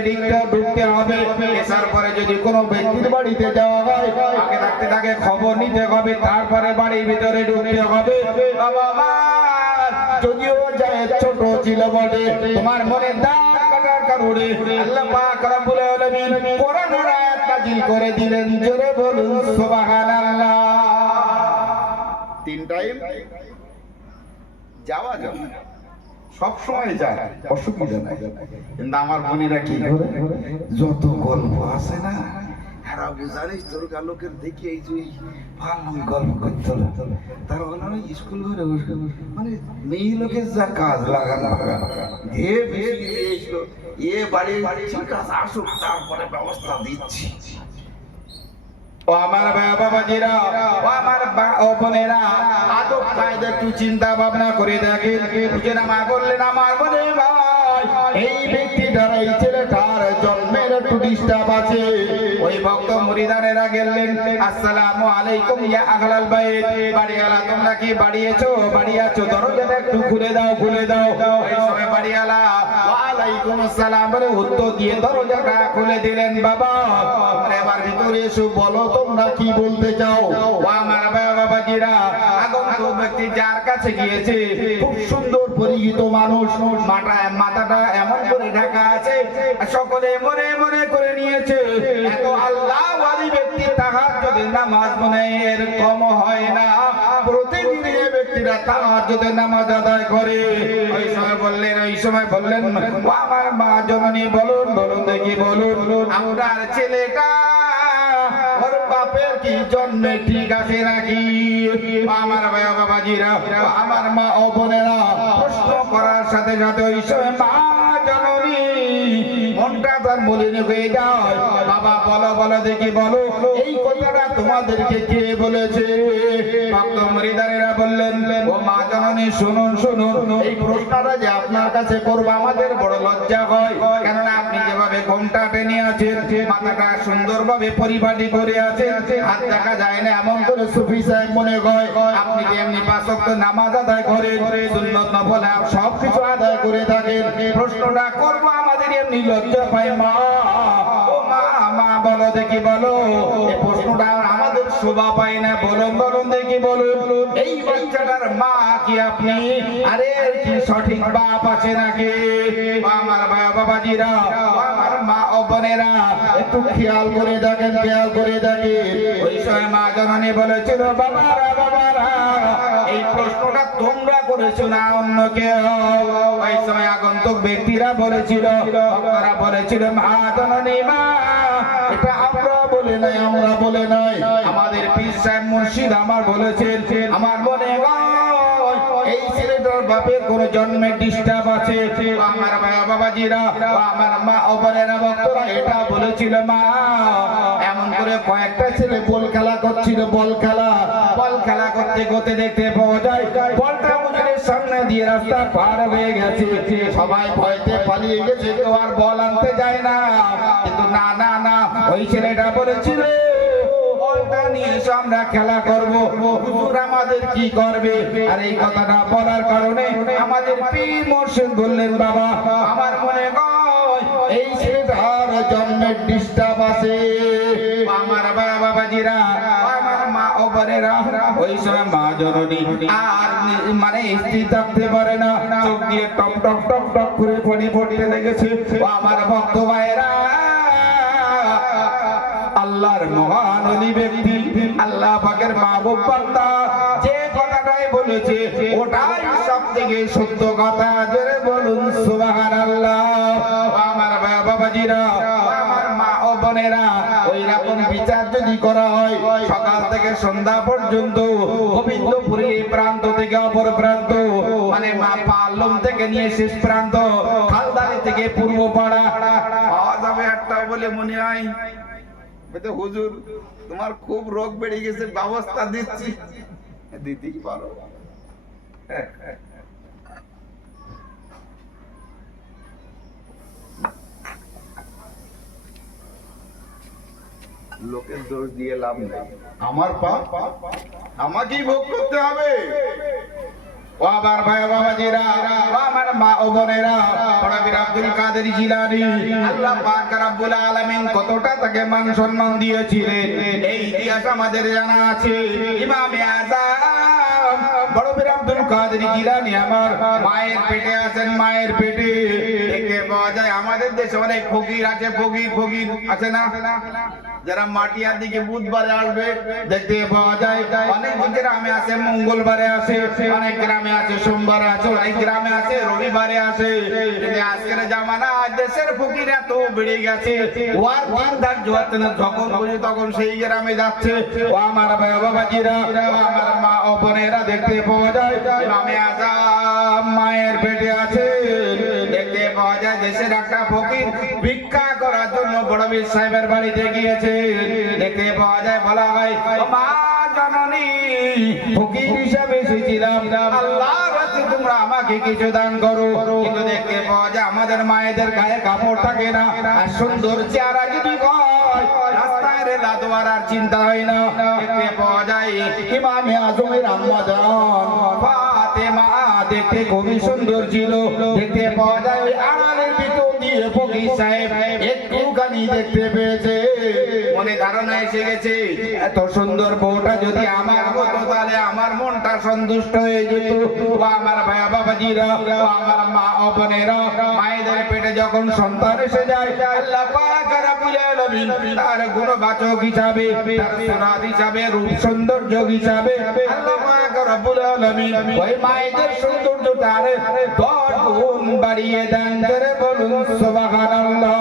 ঢুকতে হবে। এসার পরে যদি কোনো ব্যক্তির বাড়িতে যাওয়া হয়, আগে থাকতে তাকে খবর নিতে হবে, তারপরে বাড়ির ভিতরে ঢুকতে হবে। বাবা আমার, যদিও জায়েদ ছোট ছিল বটে, তোমার মনে দাগ কাটার কারণে আল্লাহ পাক রব্বুল আলামিন কোরআনের আয়াত নাযিল করে দিলেন। জোরে বলুন সুবহানাল্লাহ। 3 টাইম যাওয়া যাবে, সব সময় যায়, অসুবিধা নাই। কিন্তু আমার বোনেরা কি করে, যত গল্প আছে না, আর খারাপ জানিস তোর লোকের দেখি এই যে ভালো গল্প করতে হলো তার মানে স্কুল ঘরে বসে মানে মেয়ে লোকের যা কাজ লাগানো এ বেশি এসলো এ বাড়ি ঠিক আছে আসুক তারপরে ব্যবস্থা দিচ্ছি ও আমার বাবাজিরা, ও আমার ও বোনেরা, আদব কায়দা একটু চিন্তা ভাবনা করে দেখেন। বুঝে না মা বললেন আমার বোনে ভাই, এই ব্যক্তিটার এই ছেলেটার জন্মের একটু ডিস্টার্ব আছে। ওই ভক্ত মুরিদানেরা গেলেন, আসসালামু আলাইকুম ইয়া আহলাল বাইত, বাড়িওয়ালা তোমরা কি বাড়ি আছো, দরজাটা একটু খুলে দাও। এই সময় বাড়িওয়ালা ওয়ালাইকুম আসসালাম বলে উত্তর দিয়ে দরজাটা খুলে দিলেন। বাবা এবার ভিতরে এসো, বলো তোমরা কি বলতে চাও। ও আমার বাবাজিরা, আগন্তুক ব্যক্তি যার কাছে গিয়েছে খুব সুন্দর পরিচিত মানুষ, মাথাটা এমন করে ঢাকা আছে, সকলে মনে মনে করে নিয়েছে এত আল্লাহওয়ালি ব্যক্তি তাহাজ্জুদের নামাজ মনে এর কম হয় না, প্রতিদিন এই ব্যক্তিরা তাহাজ্জুদের নামাজ আদায় করে। ওই সময় বললেন ও আমার মা জননী, বলুন দেখি বলুন আপনার ছেলেটা ওর বাপের কি জন্মে ঠিক আছে নাকি। আমার বাবাজিরা, আমার মা ও বোনেরা, প্রশ্ন করার সাথে সাথে ওই সময় মা জননী মনটা তার মলিন হয়ে যায়। বাবা বলো দেখি বলো, এই কথাটা তোমাদেরকে কে বলেছে। ভক্ত মুরিদানেরা বললেন ও মা জননী শুনুন, এই প্রশ্নটা যে আপনার কাছে করবো আমাদের বড় লজ্জা হয়, কেননা আপনি যেভাবে ঘোমটা টেনে আছেন, মাথাটা সুন্দরভাবে পরিপাটি করে আছেন, হাত দেখা যায় না এমন করে সুফি সাহেব মনে হয়। আপনি কি এমনি 5 ওয়াক্ত নামাজ আদায় করেন, সুন্নত নফল সবকিছু আদায় করে থাকেন, প্রশ্নটা করবো আমাদের এমনি লজ্জা পায়। মা ও মা বলো দেখি বলো, এই প্রশ্নটা আমাদের শোভা পায় না, বলুন দেখি বলুন, এই বাচ্চাটার মা কি আপনি? আরে কি সঠিক বাপ আছে নাকি? আমার বাবাজিরা, আমার মা ও বোনেরা, একটু খেয়াল করে দেখেন। ওই সময় মা জননী বলেছিল বাবারা, এই প্রশ্নটা তোমরা করেছো না অন্য কেউ। ওই সময় আগন্তুক ব্যক্তিরা বলেছিল, তারা বলেছিল মা জননী, মা এটা আমরা বলে নাই, আমাদের পীর সাহেব মুর্শিদ আমার বলেছেন। আমার মনে হয় এই ছেলেটার বাপের কোন জন্মের ডিস্টার্ব আছে। আমার বাবাজিরা, আমার মা ও বোনেরা, ভক্তরা এটা বলেছিল। মা এমন করে কয়েকটা ছেলে বল খেলা করতে দেখতে পাওয়া যায় বলটা মুখের সামনে দিয়ে রাস্তা পার হয়ে গেছে, সবাই ভয়তে পালিয়ে গেছে, কেউ আর বল আনতে যায় না। কিন্তু না ওই ছেলেটা বলেছিল বলটা নিয়ে এসে আমরা খেলা করবো, হুজুর আমাদের কি করবে। আর এই কথাটা বলার কারণে আমাদের পীর মুর্শিদ বললেন বাবা আমার মনে হয় এই ছেলেটার জন্মের ডিস্টার্ব আছে। আমার বাবাজিরা, আমার মা ও বোনেরা, ওই সময় মা জননী আর মানে স্থির থাকতে পারে না, চোখ দিয়ে টপ করে পানি পড়তে লেগেছে। আমার ভক্ত ভাইরা, আল্লাহর মহান ওলি ব্যক্তি, আল্লাহ পাকের মাহবুব বান্দা যে কথাটাই বলেছে ওটাই সবথেকে সত্য কথা। জোরে বলুন সুবহানাল্লাহ। আমার বাবাজিরা, আমার মা ও বোনেরা, ওই রকম বিচার যদি করা হয় সকাল থেকে সন্ধ্যা পর্যন্ত গোবিন্দপুরে এই প্রান্ত থেকে অপর প্রান্ত, মানে মা পালম থেকে নিয়ে শেষ প্রান্ত, খালদারি থেকে পূর্ব পাড়া পাওয়া যাবে একটা বলে মনে হয়। হুজুর তোমার খুব রোগ বেড়ে গেছে, ব্যবস্থা দিচ্ছি, দিতেই পারো। লোকের দোষ দিয়ে লাভ নেই, আমার পাপ আমাকেই ভোগ করতে হবে। ও আমার ভাই বাবাজিরা, আমার মা ও বোনেরা, পীর আব্দুল কাদের জিলানী আল্লাহ পাক রব্বুল আলামিন কতটা তাকে মান সম্মান দিয়েছিলেন এই ইতিহাস আমাদের জানা আছে। ইমামে আযম বড় পীর আব্দুল কাদের জিলানী আমার মায়ের পেটে আছেন, মায়ের পেটে দেখতে পাওয়া যায় আমাদের দেশে অনেক ফকির আছে, ফকির আছে না, যারা মাটিয়ার দিকে বুধবারে আসবে দেখতে পাওয়া যায়। অনেক গ্রামে আছে মঙ্গলবারে আসে, অনেক গ্রামে আছে সোমবারে আছে, অনেক গ্রামে আছে রবিবারে আসে। কিন্তু আজকের জামানা দেশের ফকির এত বেড়ে গেছে, ওয়ার দিন ধার্য হচ্ছে না, যখন বুঝি তখন সেই গ্রামে যাচ্ছে। ও আমার ভাই বাবাজিরা, ও আমার মা ও বোনেরা, দেখতে পাওয়া যায় ইমামে আযম মায়ের পেটে আছে। দেখতে পাওয়া যায় দেশের একটা ফকির ভিক্ষা করার জন্য বড় বীর সাহেবের বাড়িতে গিয়েছে। দেখতে পাওয়া যায়, বলা হয় ও মা জননী, ফকির হিসাবে এসেছিলাম, আল্লাহর রাস্তায় তোমরা আমাকে কিছু দান করো। কিন্তু দেখতে পাওয়া যায় আমাদের মায়েদের গায়ে কাপড় থাকে না, আর সুন্দর চেহারা যদি হয় রাস্তায় রেলা দেওয়ার আর চিন্তা হয় না। দেখতে পাওয়া যায় ইমামে আজমের আম্মা জান ফাতেমা দেখতে খুবই সুন্দর ছিল। দেখতে পাওয়া যায় ওই আড়ালের ভিতর দিয়ে ফকির সাহেব একটুখানি দেখতে পেয়েছে, মনে ধারণা এসে গেছে এত সুন্দর বউটা যদি আমার হতো তাহলে আমার মনটা সন্তুষ্ট হয়ে যেত। ও আমার ভাই বাবাজিরা, ও আমার মা ও বোনেরা, মায়েদের পেটে যখন সন্তান এসে যায় আল্লাহ পাক রব্বুল আলামিন তার গুণবাচক হিসাবে, তার সুরাত হিসাবে, রূপ সৌন্দর্য হিসাবে আল্লাহ পাক রব্বুল আলামিন ওই মায়েদের সৌন্দর্যটার 10 গুণ বাড়িয়ে দেন। জোরে বলুন সুবহানাল্লাহ।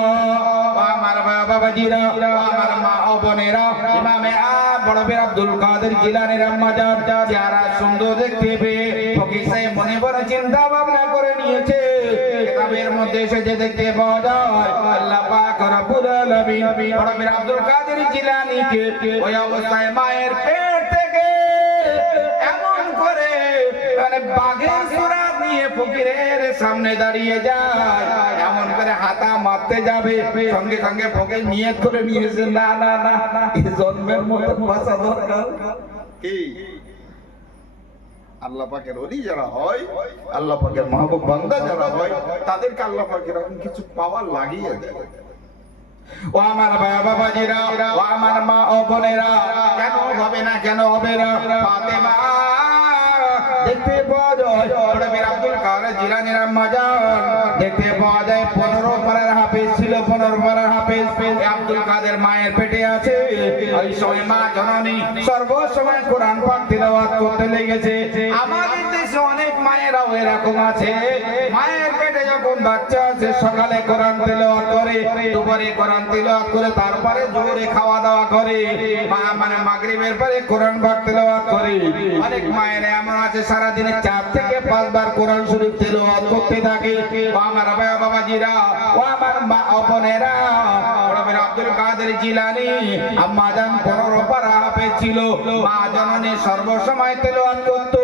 আমার বাবাজিরা, আমার মা ও বোনেরা, ইমামে বড় পীর আব্দুল কাদের জিলানীর আম্মা জান যারা সুন্দর দেখতে পেয়ে ফকির সাহেব মনে বড় চিন্তা ভাবনা করে নিয়েছে। কিতাবের মধ্যে এসে যে দেখতে পাওয়া যায় আল্লাহ পাক রব্বুল আলামিন বড় পীর আব্দুল কাদের জিলানীকে ওই অবস্থায় মায়ের পেট থেকে এমন করে মানে বাঘের সুরাত নিয়ে ফকিরের সামনে দাঁড়িয়ে যায়, এমন করে হাতা মারতে যাবে, সঙ্গে সঙ্গে ফকির নিয়ত করে নিয়েছে না না না এই জন্মের মতো বাঁচা দরকার। কি আল্লাহ পাকের ওলি যারা হয়, আল্লাহ পাকের মাহবুব বান্দা যারা হয়, তাদেরকে আল্লাহ পাক এরকম কিছু পাওয়ার লাগিয়ে দেয়। ও আমার ভাই বাবাজিরা, ও আমার মা ও বোনেরা, কেন হবে না, কেন হবে না? ফাতেমা দেখতে পাওয়া যায় বড় পীর আব্দুল কাদের জিলানীর আম্মা জান দেখতে পাওয়া যায় 15 পারার হাফেজ ছিল, 15 পারার হাফেজ আব্দুল কাদের মায়ের পেটে আছে। ওই সময় মা জননী সর্বসময় কোরআন পাক তিলাওয়াত করতে লেগেছে। আমাদের দেশে অনেক মায়েরাও এরকম আছে, মায়ের পেটে যখন বাচ্চা আছে সকালে কোরআন তিলাওয়াত করে, দুপুরে কোরআন তিলাওয়াত করে, তারপরে জোরে খাওয়া দাওয়া করে, মা মানে মাগরিবের পরে কোরআন পাক তিলাওয়াত করে। অনেক মায়েরা এমন আছে সারা দিনে 4 থেকে 5 বার কোরআন শরীফ তিলাওয়াত করতে থাকে। ও আমার ভাই বাবাজিরা, ও আমার মা ও বোনেরা, বড় পীর আব্দুল কাদের জিলানী আম্মা জান 15 পারা হাফেজ ছিল, মা জননী সর্বসময় তিলাওয়াত করত।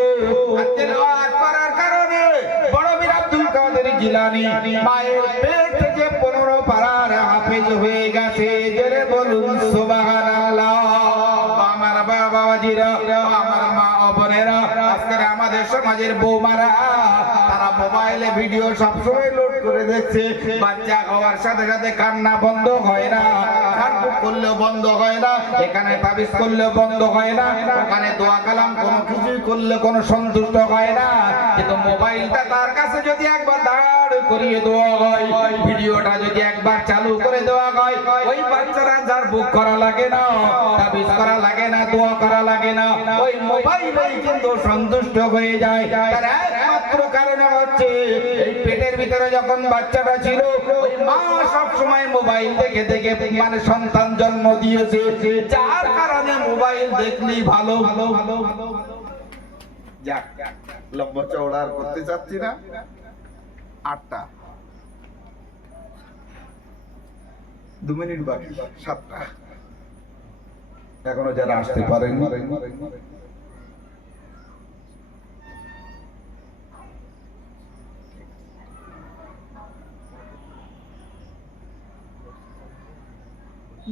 আর তিলাওয়াত করার কারণে বড় পীর আব্দুল কাদের জিলানী মায়ের পেট থেকে 15 পারার হাফেজ হয়ে গেছে। জোরে বলুন সুবহানাল্লাহ। আমার বাবাজিরা, আমার মা ও বোনেরা, আজকে আমাদের সমাজের বৌমারা তারা মোবাইলে ভিডিও সবসময় লোড করে দেখছে। বাচ্চা হওয়ার সাথে সাথে কান্না বন্ধ হয় না, হাতবুক করলেও বন্ধ হয় না, এখানে তাবিজ করলেও বন্ধ হয় না, ওখানে দোয়া কালাম কোনো কিছুই করলে কোনো সন্তুষ্ট হয় না। কিন্তু মোবাইলটা তার কাছে যদি একবার দাঁড় করিয়ে দেওয়া হয়, ভিডিওটা যদি একবার চালু করে দেওয়া হয়, ওই বাচ্চারা যার বুক করা লাগে না, তাবিজ করা লাগে না, দোয়া করা লাগে না, ওই মোবাইলেই কিন্তু সন্তুষ্ট হয়ে যায়। তার একমাত্র কারণ হচ্ছে এই পেটের ভিতরে যখন বাচ্চাটা ছিল ওই মা সব সময় মোবাইল দেখে দেখে মানে সন্তান জন্ম দিয়েছে, যার কারণে মোবাইল দেখলেই ভালো ভালো ভালো ভালো। যাক, লম্বা চওড়া আর করতে চাচ্ছি না। 8টা 2 মিনিট বাকি, 7টা এখনো যারা আসতে পারেন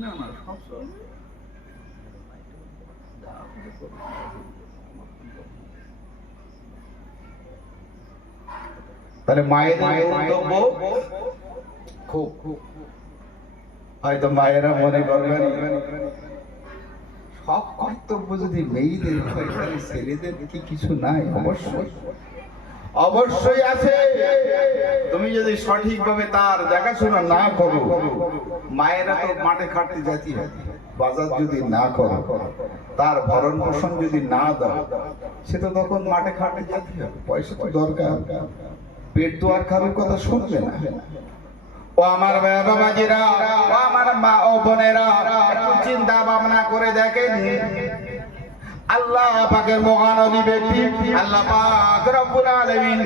না না সব তাহলে মায়ের কর্তব্য খুব হয়তো মায়েরা মনে করবেন সব কর্তব্য যদি মেয়েদের হয় তাহলে ছেলেদের কি কিছু নাই? অবশ্যই অবশ্যই আছে। তুমি যদি সঠিকভাবে তার দেখাশোনা না করো, মায়েরা তো মাঠে খাটতে যাচ্ছি, বাজার যদি না করো, তার ভরণ পোষণ যদি না দাও, সে তো তখন মাঠে খাটতে যাচ্ছি, পয়সা তো দরকার, পেট তো আর কারোর কথা শুনবে না। ও আমার বাবাজিরা, ও আমার মা ও বোনেরা, একটু চিন্তা ভাবনা করে দেখেন, আল্লাহ পাকের মহানবী ব্যক্তি আল্লাহ পাক রব্বুল আলামিন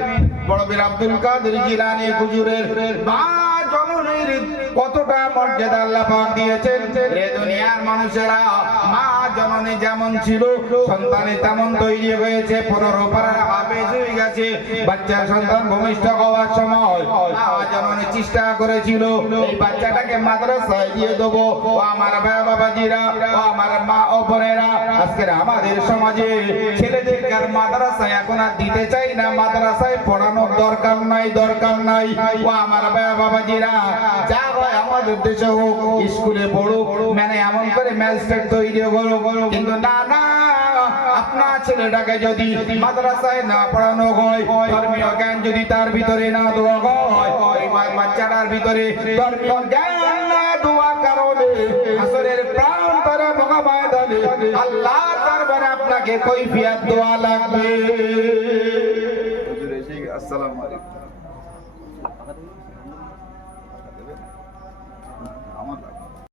বড় বীর আব্দুল কাদের জিলানী হুজুরের মা জননীর কতটা মর্যাদা আল্লাহ পাক দিয়েছেন। রে দুনিয়ার মানুষেরা, মা জননী যেমন ছিল, সন্তানে তেমন তৈরি হয়েছে, 15 পারার হাফেজ হয়ে গেছে। বাচ্চা সন্তান ভূমিষ্ঠ হওয়ার সময় মা জননী চেষ্টা করেছিল এই বাচ্চাটাকে মাদ্রাসায় দিয়ে দেবো। ও আমার বাবাজিরা, ও আমার মা ও বোনেরা, আজকের আমাদের সমাজে ছেলেদেরকে আর মাদ্রাসায় এখন আর দিতে চাই না, মাদ্রাসায় পড়ানোর দরকার নাই। ও আমার বাবাজিরা, যা হয় আমাদের দেশে হোক, স্কুলে পড়ুক, মানে এমন করে ম্যাজিস্ট্রেট তৈরি হলো, কিন্তু না, আপনার ছেলেটাকে যদি মাদ্রাসায় না পড়ানো হয়, ধর্মীয় জ্ঞান যদি তার ভিতরে না দেওয়া হয়, ওই বাচ্চাটার ভিতরে ধর্মীয় জ্ঞান না দেওয়ার কারণে আসরের প্রাণ তারা মহা ময়দানে আল্লাহ দরবারে আপনাকে কৈফিয়ত দেওয়া লাগবে। হুজুর এসে গেছে, আসসালামু আলাইকুম। আমার